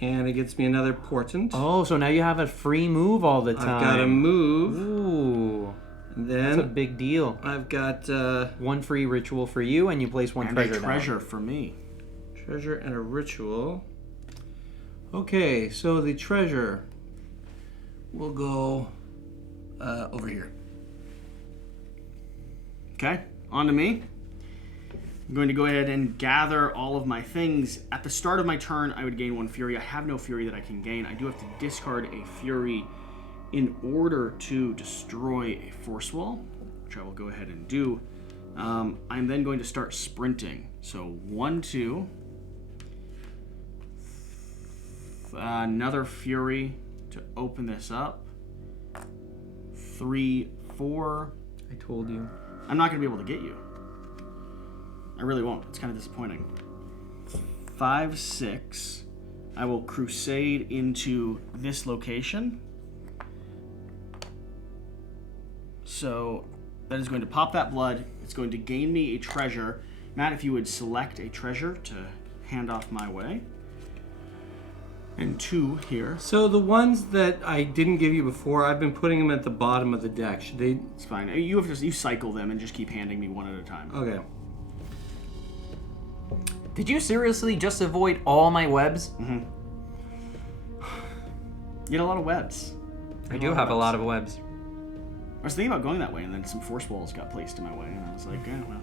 And it gets me another portent. Oh, so now you have a free move all the time. I've got to move. Ooh. Then That's a big deal. I've got 1 free ritual for you, and you place 1 And treasure a down. treasure for me. treasure and a ritual. Okay, so the treasure will go over here. Okay, on to me. I'm going to go ahead and gather all of my things. At the start of my turn, I would gain 1 fury. I have no fury that I can gain. I do have to discard a fury in order to destroy a force wall, which I will go ahead and do. I'm then going to start sprinting. So 1, 2. Another fury to open this up. 3, 4. I told you. I'm not going to be able to get you. I really won't. It's kind of disappointing. 5, 6. I will crusade into this location. So that is going to pop that blood. It's going to gain me a treasure. Matt, if you would select a treasure to hand off my way. And 2 here. So the ones that I didn't give you before, I've been putting them at the bottom of the deck. Should they? It's fine. You have to cycle them and just keep handing me one at a time. Okay. Did you seriously just avoid all my webs? Mm-hmm. You had a lot of webs. I do have a lot of webs. I was thinking about going that way, and then some force walls got placed in my way, and I was like, well.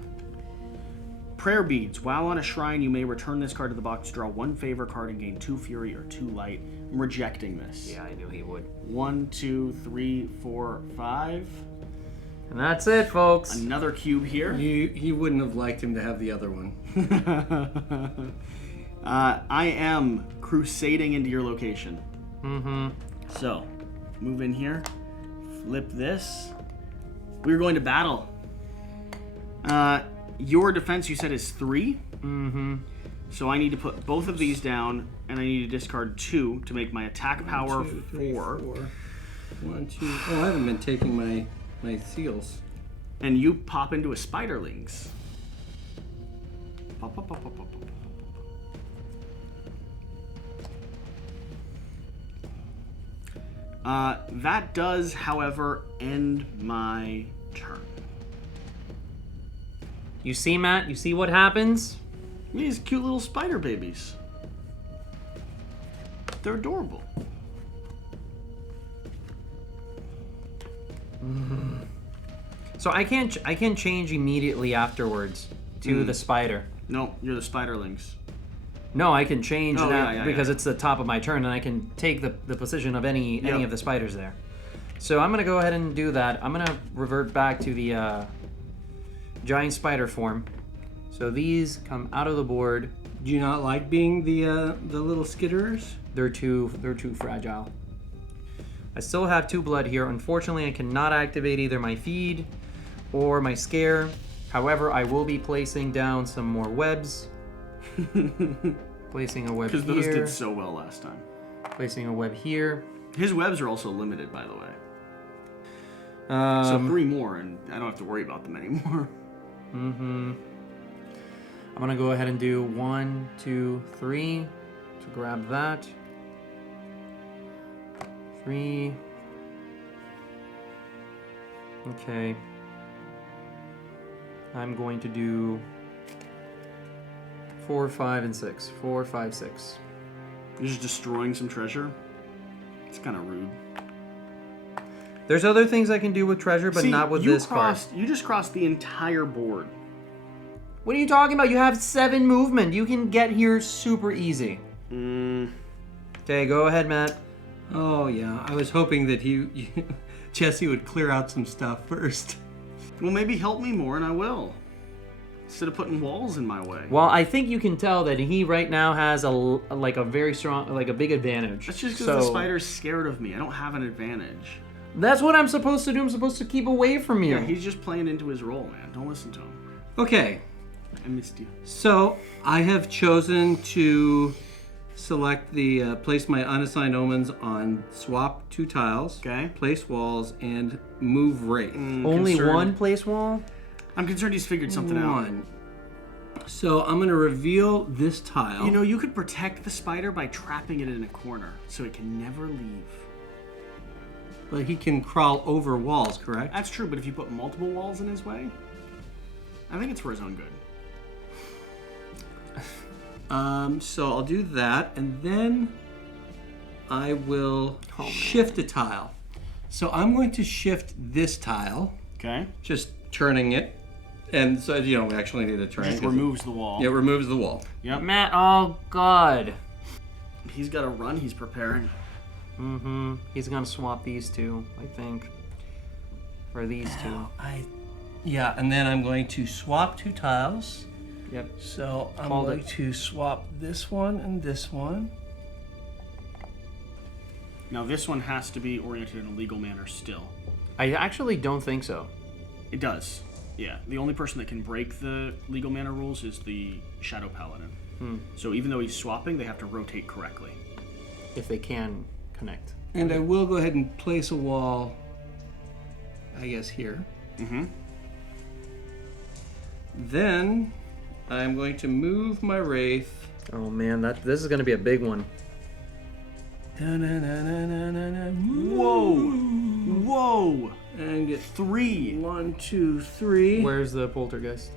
Prayer beads. While on a shrine, you may return this card to the box, draw 1 favor card, and gain 2 fury or 2 light. I'm rejecting this. Yeah, I knew he would. 1, 2, 3, 4, 5. And that's it, folks. Another cube here. He wouldn't have liked him to have the other one. I am crusading into your location. Mm-hmm. So, move in here. Flip this. We're going to battle. Your defense, you said, is 3. Mm-hmm. So I need to put both of these down, and I need to discard 2 to make my attack power 1, 2, 3, 4. 1, 2. Oh, I haven't been taking my seals. And you pop into a spiderlings. Pop, pop, pop, pop, pop, pop. That does, however, end my turn. You see, Matt? You see what happens? These cute little spider babies. They're adorable. So I can't change immediately afterwards to the spider. No, you're the spiderlings. No, I can change Oh, now yeah, because it's the top of my turn, and I can take the position of any Yep. of the spiders there. So I'm gonna go ahead and do that. I'm gonna revert back to the giant spider form. So these come out of the board. Do you not like being the little skitterers? They're too fragile. I still have 2 blood here. Unfortunately, I cannot activate either my feed or my scare. However, I will be placing down some more webs. Placing a web here. Because those did so well last time. Placing a web here. His webs are also limited, by the way. So Um, 3 more, and I don't have to worry about them anymore. I'm gonna go ahead and do 1, 2, 3 to grab that. 3. Okay. I'm going to do 4, 5, and 6. 4, 5, 6. You're just destroying some treasure? It's kind of rude. There's other things I can do with treasure, but See, not with you this card. You just crossed the entire board. What are you talking about? You have 7 movement. You can get here super easy. Okay, go ahead, Matt. Oh yeah, I was hoping that Jesse would clear out some stuff first. Well, maybe help me more, and I will. Instead of putting walls in my way. Well, I think you can tell that he right now has a very strong, a big advantage. That's just because the spider's scared of me. I don't have an advantage. That's what I'm supposed to do. I'm supposed to keep away from you. Yeah, he's just playing into his role, man. Don't listen to him. Okay, I missed you. so I have chosen to select the place my unassigned omens on swap 2 tiles, Okay. place walls, and move wraith. Only concerned. 1 place wall? I'm concerned he's figured something out. 1. So I'm going to reveal this tile. You know, you could protect the spider by trapping it in a corner so it can never leave. But he can crawl over walls, correct? That's true, but if you put multiple walls in his way, I think it's for his own good. So I'll do that, and then I will shift a tile. So I'm going to shift this tile, Okay. just turning it And so, we actually need a turn. It just removes the wall. It removes the wall. Yep. Matt, oh god. He's got a run he's preparing. Mm-hmm. He's gonna swap these two, I think. For these two. Yeah, and then I'm going to swap 2 tiles. Yep. So I'm going to swap this one and this one. Now this one has to be oriented in a legal manner still. I actually don't think so. It does. Yeah. The only person that can break the legal manner rules is the Shadow Paladin. So even though he's swapping, they have to rotate correctly. If they can connect. And I will go ahead and place a wall, I guess, here. Mm-hmm. Then I'm going to move my Wraith. Oh man, this is gonna be a big one. Whoa! Whoa! And get 3. 1, 2, 3. Where's the poltergeist?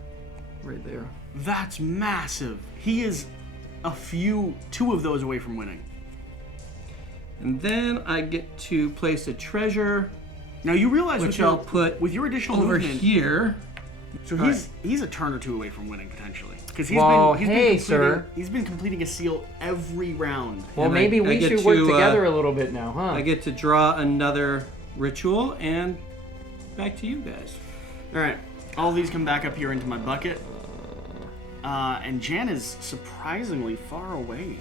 Right there. That's massive. He is 2 of those away from winning. And then I get to place a treasure, Now you realize which I'll put with your additional over movement, here. so he's a turn or 2 away from winning potentially. Because he's been completing a seal every round. Well, And maybe I we get should work to, together a little bit now, huh? I get to draw another ritual, and back to you guys. All right, all these come back up here into my bucket. And Jan is surprisingly far away.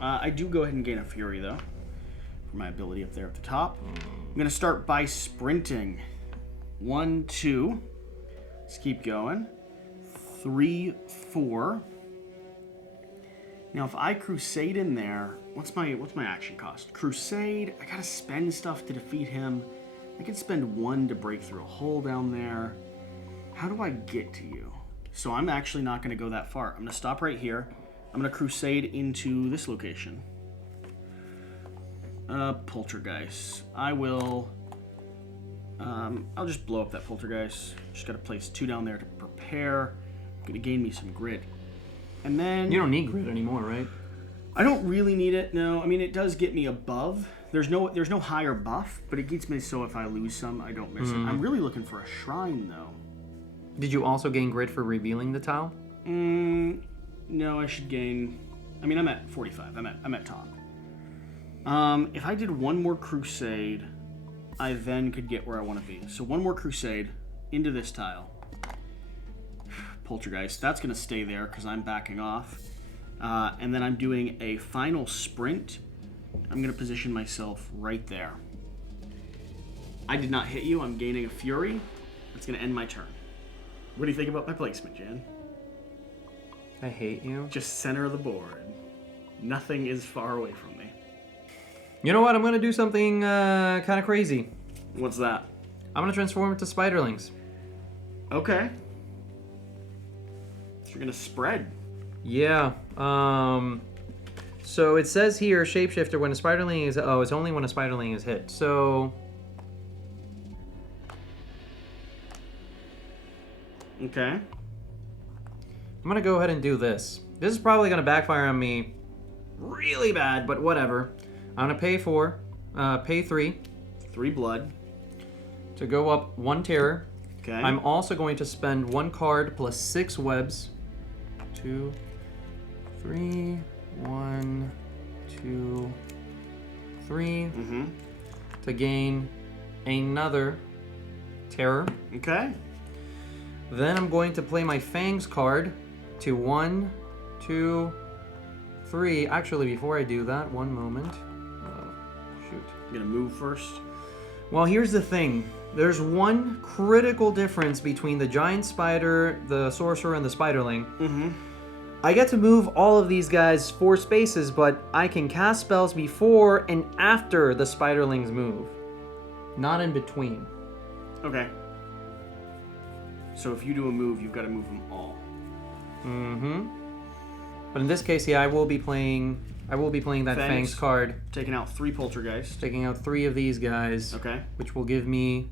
I do go ahead and gain a fury though, for my ability up there at the top. I'm gonna start by sprinting. 1, 2. Let's keep going. 3, 4. Now, if I crusade in there, what's my action cost? Crusade. I gotta spend stuff to defeat him. I can spend 1 to break through a hole down there. How do I get to you? So I'm actually not going to go that far. I'm going to stop right here. I'm going to crusade into this location. Poltergeist. I will... I'll just blow up that poltergeist. Just got to place 2 down there to prepare. Going to gain me some grit. And then... You don't need grit anymore, right? I don't really need it, no. I mean, it does get me above. There's no higher buff, but it gets me so if I lose some, I don't miss it. I'm really looking for a shrine, though. Did you also gain grit for revealing the tile? No, I should gain... I mean, I'm at 45. I'm at top. If I did 1 more crusade, I then could get where I want to be. So 1 more crusade into this tile. Poltergeist. That's going to stay there because I'm backing off. And then I'm doing a final sprint. I'm going to position myself right there. I did not hit you. I'm gaining a fury. That's going to end my turn. What do you think about my placement, Jan? I hate you. Just center of the board. Nothing is far away from me. You know what? I'm gonna do something kind of crazy. What's that? I'm gonna transform into spiderlings. Okay. So you're gonna spread. Yeah. So it says here, shapeshifter when a spiderling is... Oh, it's only when a spiderling is hit. So... Okay. I'm gonna go ahead and do this. This is probably gonna backfire on me really bad, but whatever. I'm gonna pay 3 3 blood. to go up 1 terror. Okay. I'm also going to spend 1 card plus 6 webs. 2, 3, 1, 2, 3. To gain another terror. Okay. Then I'm going to play my Fangs card to 1, 2, 3. Actually, before I do that, one moment. Shoot. I'm gonna move first. Well, here's the thing. There's one critical difference between the giant spider, the sorcerer, and the spiderling. I get to move all of these guys 4 spaces, but I can cast spells before and after the spiderlings move. Not in between. Okay. So if you do a move, you've got to move them all. But in this case, yeah, I will be playing that Fangs card. Taking out 3 poltergeists. Taking out 3 of these guys. Okay. Which will give me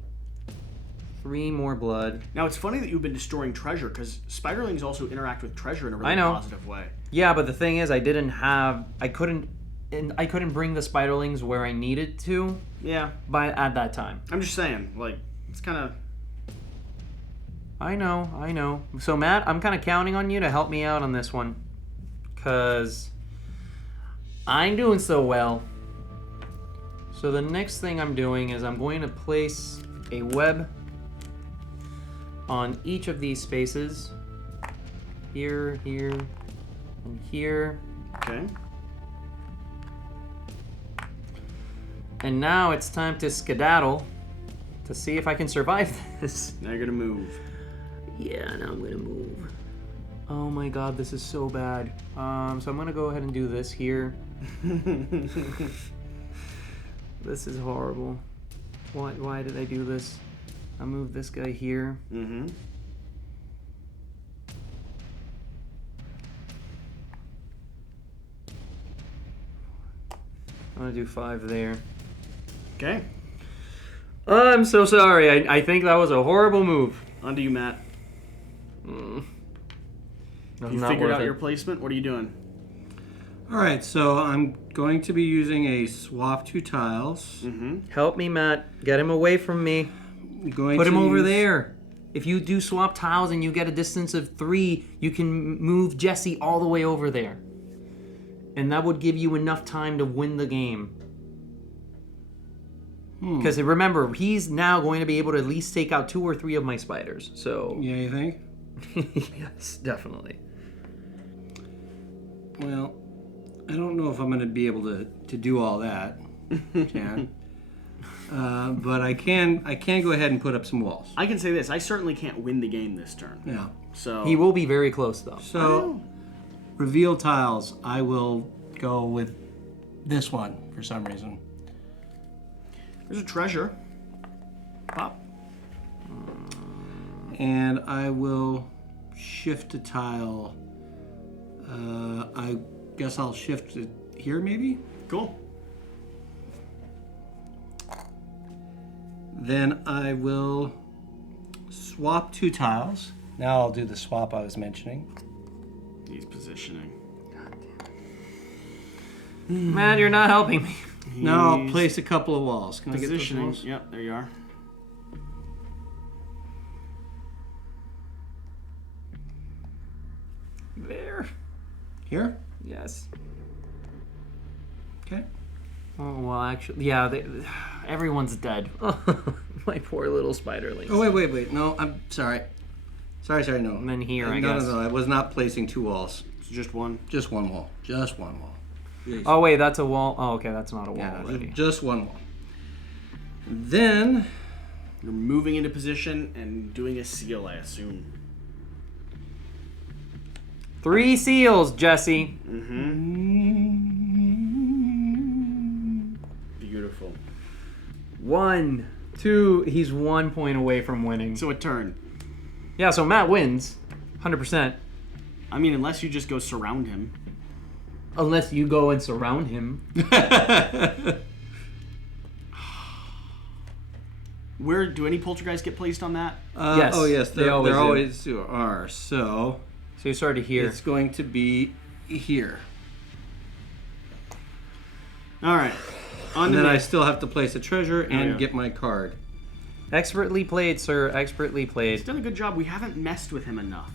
3 more blood. Now, it's funny that you've been destroying treasure, because spiderlings also interact with treasure in a really positive way. Yeah, but the thing is, I couldn't bring the spiderlings where I needed to. Yeah. At that time. I'm just saying, like, it's kind of... I know. So, Matt, I'm kind of counting on you to help me out on this one. Because I ain't doing so well. So the next thing I'm doing is I'm going to place a web on each of these spaces. Here, here, and here. Okay. And now it's time to skedaddle to see if I can survive this. Now you're gonna move. Yeah, now I'm gonna move. Oh my god, this is so bad. So I'm gonna go ahead and do this here. This is horrible. Why did I do this? I moved this guy here. Mm-hmm. I'm gonna do 5 there. Okay. I'm so sorry. I think that was a horrible move. On to you, Matt. Mm. You figured out your placement? What are you doing? All right, so I'm going to be using a swap 2 tiles. Mm-hmm. Help me, Matt. Get him away from me. Going Put to him over use- there. If you do swap tiles and you get a distance of 3, you can move Jesse all the way over there. And that would give you enough time to win the game. Because remember, he's now going to be able to at least take out 2 or 3 of my spiders. So Yeah, you think? yes, definitely. Well, I don't know if I'm going to be able to do all that, Jan. But I can go ahead and put up some walls. I can say this. I certainly can't win the game this turn. Yeah. So He will be very close, though. So, reveal tiles, I will go with this one for some reason. There's a treasure. Pop. And I will shift a tile. I guess I'll shift it here, maybe? Cool. Then I will swap 2 tiles. Now I'll do the swap I was mentioning. He's positioning. Matt, you're not helping me. Now I'll place a couple of walls. Can I get those Positioning. walls? Yep, there you are. There. Here? Yes. Okay. Oh, well, actually, yeah, everyone's dead. My poor little spiderlings. Oh, wait. No, I'm sorry. Sorry, no. And then here, I guess. No, I was not placing 2 walls. It's just one. Just one wall. Just one wall. Oh, wait, that's a wall. Oh, okay, that's not a wall Yeah, already. just one wall. Then, You're moving into position and doing a seal, I assume. 3 seals, Jesse. Beautiful. 1, 2. He's 1 point away from winning. So a turn. Yeah, so Matt wins. 100%. I mean, unless you just go surround him. Unless you go and surround him. Where do any poltergeists get placed on that? Yes, Oh, yes. they They always always, do. are. So, So you started here. it's going to be here. All right. On And to then I me. still have to place a treasure and yeah. get my card. Expertly played, sir. Expertly He's played. done a good job. We haven't messed with him enough.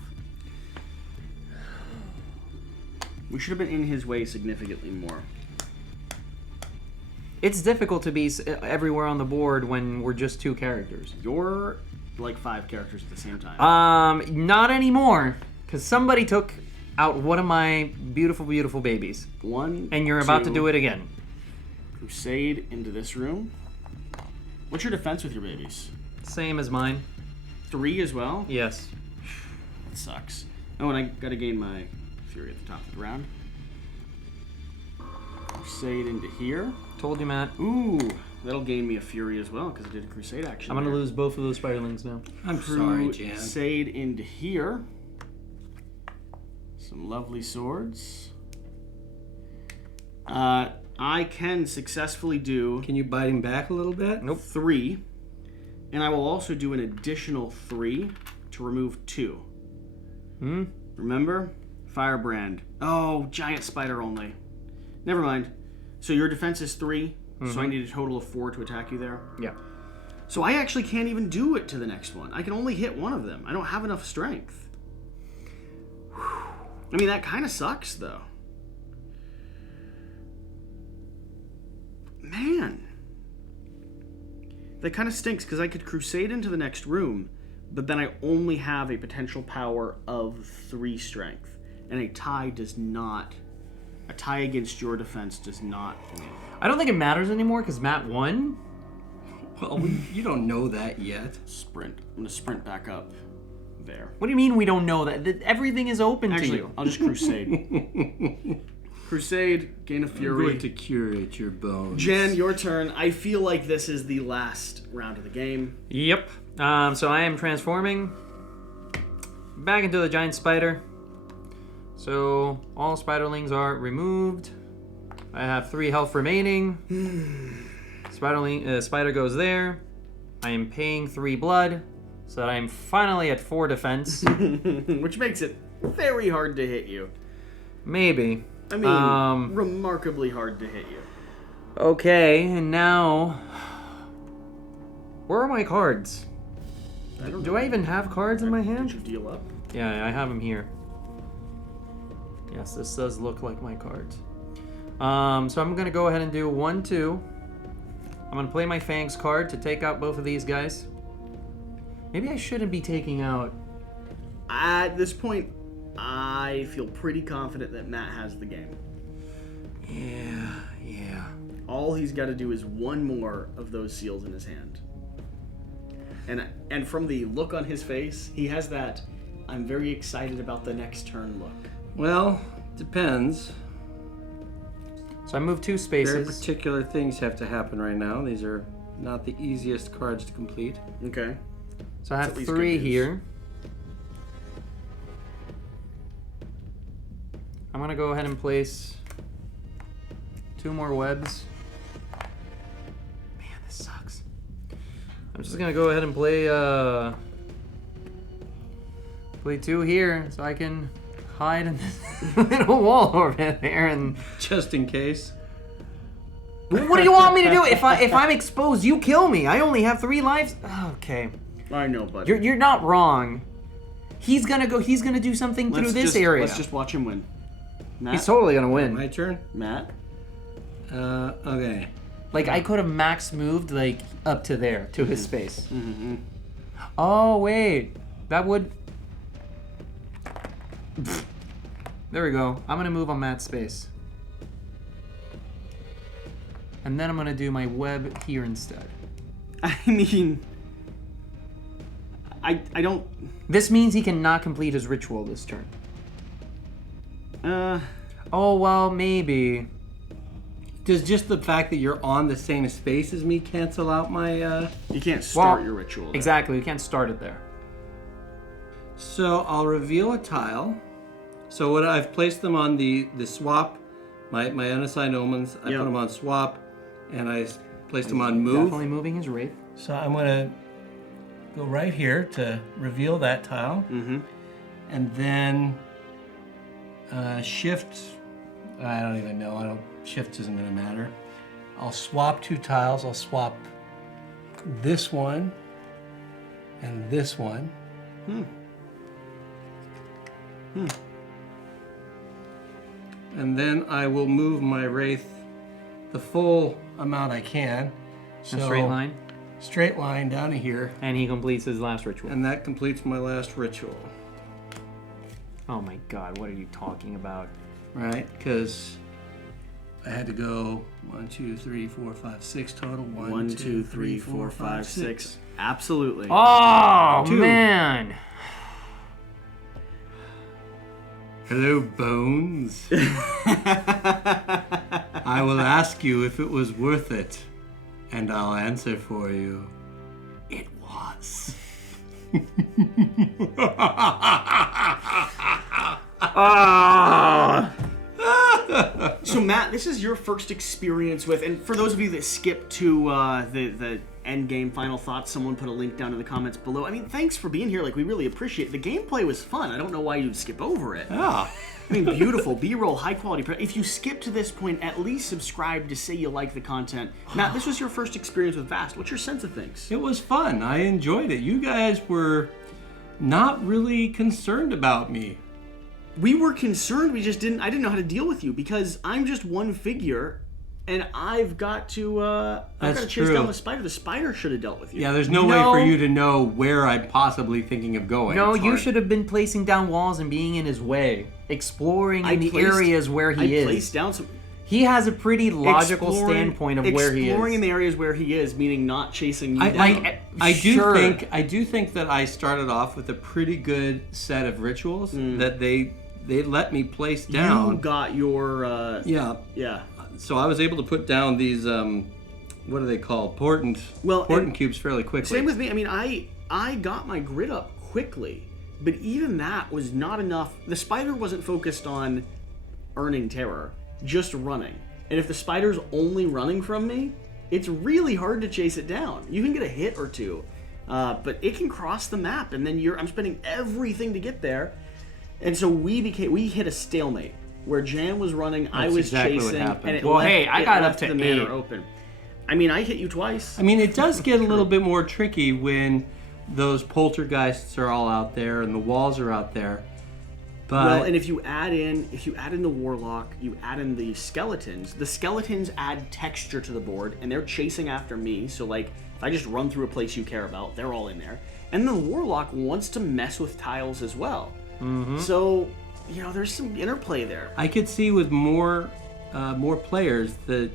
We should have been in his way significantly more. It's difficult to be everywhere on the board when we're just 2 characters. You're like 5 characters at the same time. Not anymore. Because somebody took out one of my beautiful, beautiful babies. 1, And you're about to do it again. Crusade into this room. What's your defense with your babies? Same as mine. 3 as well? Yes. That sucks. Oh, and I gotta gain my fury at the top of the round. Crusade into here. Told you, Matt. Ooh, that'll gain me a fury as well because I did a crusade action. I'm going to there. lose both of those spiderlings now. I'm sorry, Jan. Crusade into here. Some lovely swords. I can successfully do Can you bite him back a little bit? Nope. 3, and I will also do an additional 3 to remove 2. Remember? Firebrand. Oh, giant spider only. Never mind. So your defense is 3, so I need a total of 4 to attack you there. Yeah. So I actually can't even do it to the next one. I can only hit one of them. I don't have enough strength. I mean, that kind of sucks, though. Man. That kind of stinks, because I could crusade into the next room, but then I only have a potential power of 3 strength. And a tie against your defense does not win. I don't think it matters anymore, because Matt won. Well, you don't know that yet. Sprint. I'm going to sprint back up there. What do you mean we don't know that? Everything is open to you. I'll just crusade. Crusade, gain of fury. I'm going to curate your bones. Jen, your turn. I feel like this is the last round of the game. Yep. So I am transforming back into the giant spider. So all spiderlings are removed. I have 3 health remaining. Spider goes there. I am paying 3 blood, so that I am finally at 4 defense. Which makes it very hard to hit you. Maybe. I mean, remarkably hard to hit you. Okay, and now... Where are my cards? Do I even have cards in my hand? Did you deal up? Yeah, I have them here. Yes, this does look like my cards. So I'm going to go ahead and do 1, 2. I'm going to play my Fangs card to take out both of these guys. Maybe I shouldn't be taking out... At this point, I feel pretty confident that Matt has the game. Yeah. All he's got to do is 1 more of those seals in his hand. And from the look on his face, he has that I'm very excited about the next turn look. Well, depends. So I move 2 Very spaces. particular things have to happen right now. These are not the easiest cards to complete. Okay. So I have at least 3 good news. here. I'm going to go ahead and place 2 more webs. Man, this sucks. I'm just going to go ahead and play 2 here so I can hide in this little wall over there and... Just in case. What do you want me to do? If I'm exposed, you kill me. I only have 3 lives. Okay. I know, buddy. You're not wrong. He's gonna do something through this area. Let's just watch him win. Matt? He's totally gonna win. My turn? Matt? Okay. Like, I could have max moved, like, up to there, to his space. Mm-hmm. Oh, wait. That would... There we go. I'm gonna move on Matt's space. And then I'm gonna do my web here instead. I mean... I don't... This means he cannot complete his ritual this turn. Oh, well, maybe. Does just the fact that you're on the same space as me cancel out my... You can't start your ritual there. Exactly, you can't start it there. So I'll reveal a tile. So what I've placed them on the swap, my unassigned omens. I put them on swap, and I placed them on move. Definitely moving his wraith. So I'm gonna go right here to reveal that tile, and then shift. I don't even know. Shift isn't gonna matter. I'll swap 2 tiles. I'll swap this one and this one. And then I will move my wraith the full amount I can. So A straight line. Straight line down to here. And he completes his last ritual. And that completes my last ritual. Oh my god, what are you talking about? Right? Because I had to go 1, 2, 3, 4, 5, 6 total. 1, 2, 3, 4, 5, 6. Absolutely. Oh, 2. man. Hello, Bones. I will ask you if it was worth it, and I'll answer for you. It was. So Matt, this is your first experience with, and for those of you that skip to the endgame final thoughts. Someone put a link down in the comments below. I mean, thanks for being here. Like, we really appreciate it. The gameplay was fun. I don't know why you'd skip over it. Ah. I mean, beautiful B-roll, high quality. If you skip to this point, at least subscribe to say you like the content. Matt, this was your first experience with Vast. What's your sense of things? It was fun. I enjoyed it. You guys were not really concerned about me. We were concerned. I didn't know how to deal with you because I'm just one figure, and I've got to chase down the spider. The spider should have dealt with you. Yeah, there's no way for you to know where I'm possibly thinking of going. No, It's you hard. should have been placing down walls and being in his way, exploring in the areas where he is. I placed down some. He has a pretty logical standpoint of where he is. Exploring in the areas where he is, meaning not chasing you down. I do think that I started off with a pretty good set of rituals that they let me place down. You got your yeah. So I was able to put down these what are they called? Portent cubes fairly quickly. Same with me. I mean, I got my grid up quickly, but even that was not enough. The spider wasn't focused on earning terror, just running. And if the spider's only running from me, it's really hard to chase it down. You can get a hit or two, but it can cross the map, and then I'm spending everything to get there. And so we hit a stalemate where Jan was running, I was chasing, and it left the manor open. I mean, I hit you twice. I mean, it does get a little bit more tricky when those poltergeists are all out there and the walls are out there. But well, and if you add in the warlock, you add in the skeletons add texture to the board, and they're chasing after me. So like, if I just run through a place you care about, they're all in there. And the warlock wants to mess with tiles as well. Mm-hmm. So, there's some interplay there. I could see with more players that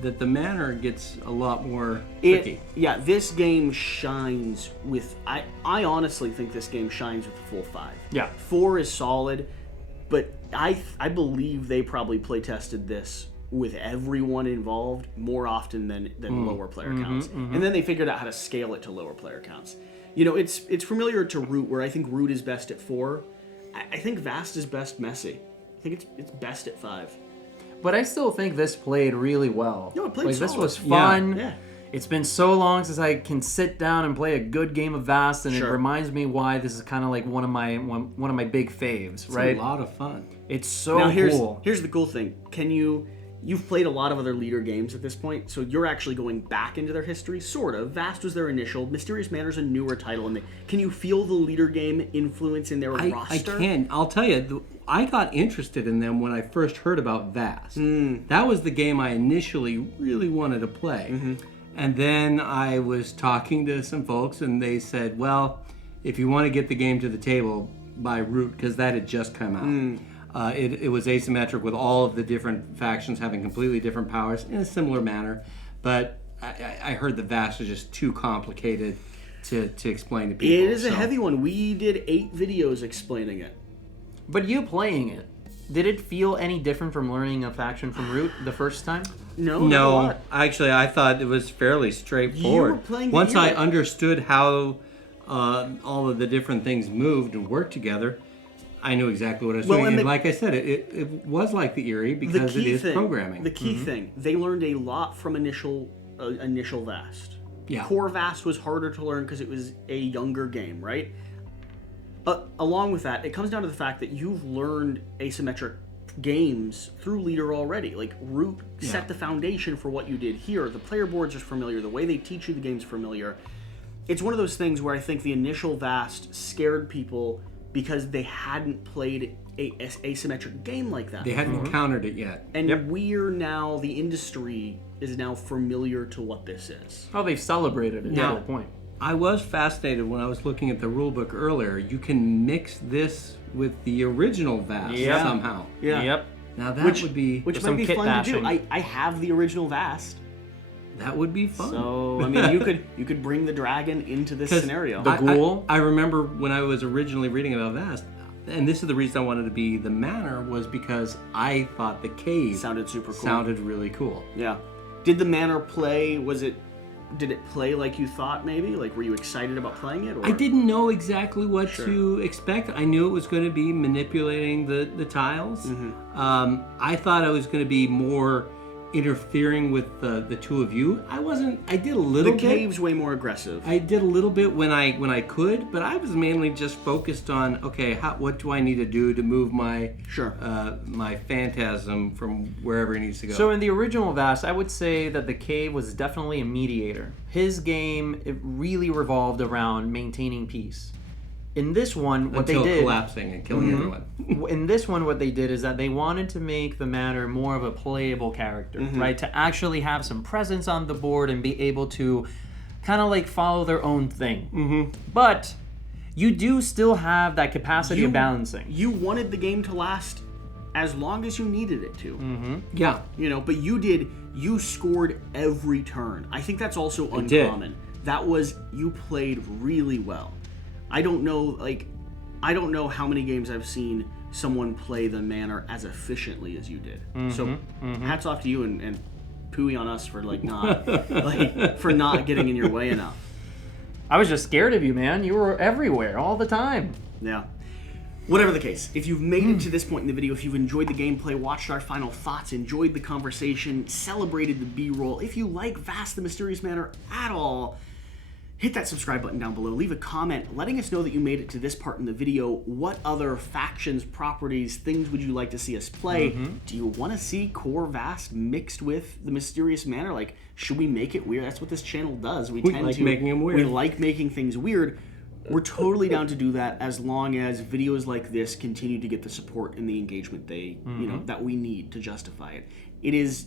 the manor gets a lot more tricky. This game shines with. I honestly think this game shines with a full 5. Yeah, 4 is solid, but I believe they probably play tested this with everyone involved more often than lower player counts, and then they figured out how to scale it to lower player counts. It's familiar to Root, where I think Root is best at 4. I think Vast is best messy. I think it's best at 5. but I still think this played really well. No, it played solid. This was fun. Yeah. It's been so long since I can sit down and play a good game of Vast, and it reminds me why this is kind of like one of my big faves. Right? It's a lot of fun. It's so cool. Here's the cool thing. You've played a lot of other leader games at this point, so you're actually going back into their history, sort of. Vast was their initial. Mysterious Manor's a newer title. And can you feel the leader game influence in their roster? I can. I'll tell you, I got interested in them when I first heard about Vast. That was the game I initially really wanted to play. Mm-hmm. And then I was talking to some folks, and they said, well, if you want to get the game to the table, buy Root, because that had just come out. It was asymmetric with all of the different factions having completely different powers in a similar manner. But I heard the Vast is just too complicated to explain to people. It is a heavy one. We did 8 videos explaining it. But you playing it, did it feel any different from learning a faction from Root the first time? No. Actually, I thought it was fairly straightforward. You were playing Once I understood how all of the different things moved and worked together, I knew exactly what I was doing. And like I said, it was like the Eerie because it is programming. The key thing, they learned a lot from initial Vast. Yeah. Core Vast was harder to learn because it was a younger game, right? Along with that, it comes down to the fact that you've learned asymmetric games through Leader already. Like, Root set the foundation for what you did here. The player boards are familiar. The way they teach you the game's familiar. It's one of those things where I think the initial Vast scared people because they hadn't played a asymmetric game like that. They hadn't encountered it yet. And we're now, the industry is now familiar to what this is. Oh, they've celebrated it to a point. I was fascinated when I was looking at the rulebook earlier. You can mix this with the original Vast somehow. Yeah. Yep. Now that would be might be fun to do. I have the original Vast. That would be fun. So I mean, you could bring the dragon into this scenario. The ghoul. I remember when I was originally reading about Vast, and this is the reason I wanted to be the manor, was because I thought the cave sounded super cool. Sounded really cool. Yeah. Did the manor play? Did it play like you thought, maybe? Like, were you excited about playing it? Or? I didn't know exactly what to expect. I knew it was going to be manipulating the tiles. Mm-hmm. I thought I was going to be more interfering with the two of you. I did a little The bit. cave's way more aggressive. I did a little bit when I could, but I was mainly just focused on, okay, what do I need to do to move my my phantasm from wherever it needs to go? So in the original Vast, I would say that the cave was definitely a mediator. His game, it really revolved around maintaining peace. In this one, what Until they did... collapsing and killing everyone. In this one, what they did is that they wanted to make the Manor more of a playable character, right? To actually have some presence on the board and be able to kind of like follow their own thing. But you do still have that capacity of balancing. You wanted the game to last as long as you needed it to. Yeah. You know, but you scored every turn. I think that's also uncommon. That was, you played really well. I don't know how many games I've seen someone play the Manor as efficiently as you did. So hats off to you and pooey on us for not getting in your way enough. I was just scared of you, man. You were everywhere all the time. Yeah. Whatever the case, if you've made it to this point in the video, if you've enjoyed the gameplay, watched our final thoughts, enjoyed the conversation, celebrated the B-roll, if you like Vast the Mysterious Manor at all, hit that subscribe button down below. Leave a comment letting us know that you made it to this part in the video. What other factions, properties, things would you like to see us play? Do you want to see core Vast mixed with the Mysterious Manor? Like, should we make it weird? That's what this channel does. We tend like to making them weird. We like making things weird. We're totally down to do that as long as videos like this continue to get the support and the engagement that we need to justify it. It is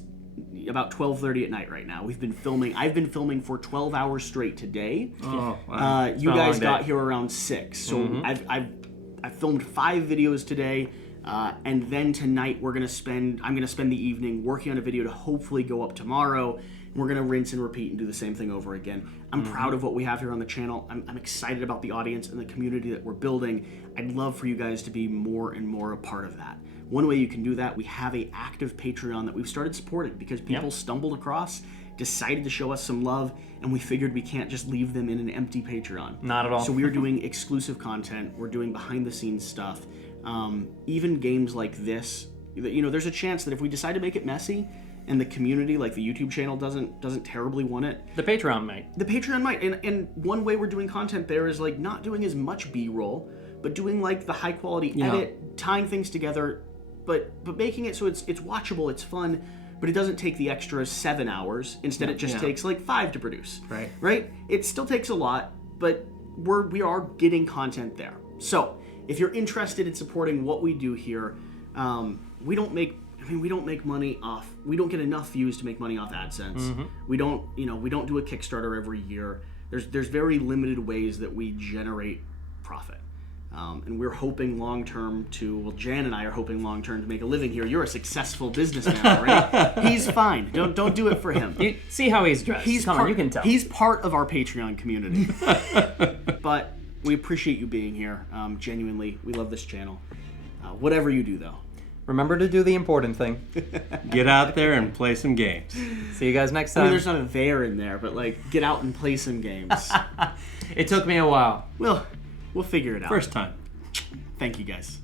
about 12:30 at night right now. I've been filming for 12 hours straight today. Oh, wow. You guys got here around 6. So I've filmed 5 videos today. And then tonight I'm gonna spend the evening working on a video to hopefully go up tomorrow. We're gonna rinse and repeat and do the same thing over again. I'm proud of what we have here on the channel. I'm excited about the audience and the community that we're building. I'd love for you guys to be more and more a part of that. One way you can do that, we have an active Patreon that we've started supporting because people stumbled across, decided to show us some love, and we figured we can't just leave them in an empty Patreon. Not at all. So we are doing exclusive content. We're doing behind-the-scenes stuff. Even games like this, there's a chance that if we decide to make it messy, and the community, like the YouTube channel, doesn't terribly want it, The Patreon might. the Patreon might. And one way we're doing content there is like not doing as much B-roll, but doing like the high quality edit, tying things together, but making it so it's watchable, it's fun, but it doesn't take the extra 7 hours. Instead, it just takes like 5 to produce. Right? It still takes a lot, but we are getting content there. So if you're interested in supporting what we do here, we don't make money off. We don't get enough views to make money off AdSense. We don't do a Kickstarter every year. There's very limited ways that we generate profit. And we're hoping long-term Jan and I are hoping long-term to make a living here. You're a successful businessman already. He's fine. Don't do it for him. You see how he's dressed. You can tell. He's part of our Patreon community. But we appreciate you being here. Genuinely, we love this channel. Whatever you do, though. Remember to do the important thing. Get out there and play some games. See you guys next I time. mean, there's not a there in there, but like, get out and play some games. It took me a while. We'll figure it out. First time. Thank you, guys.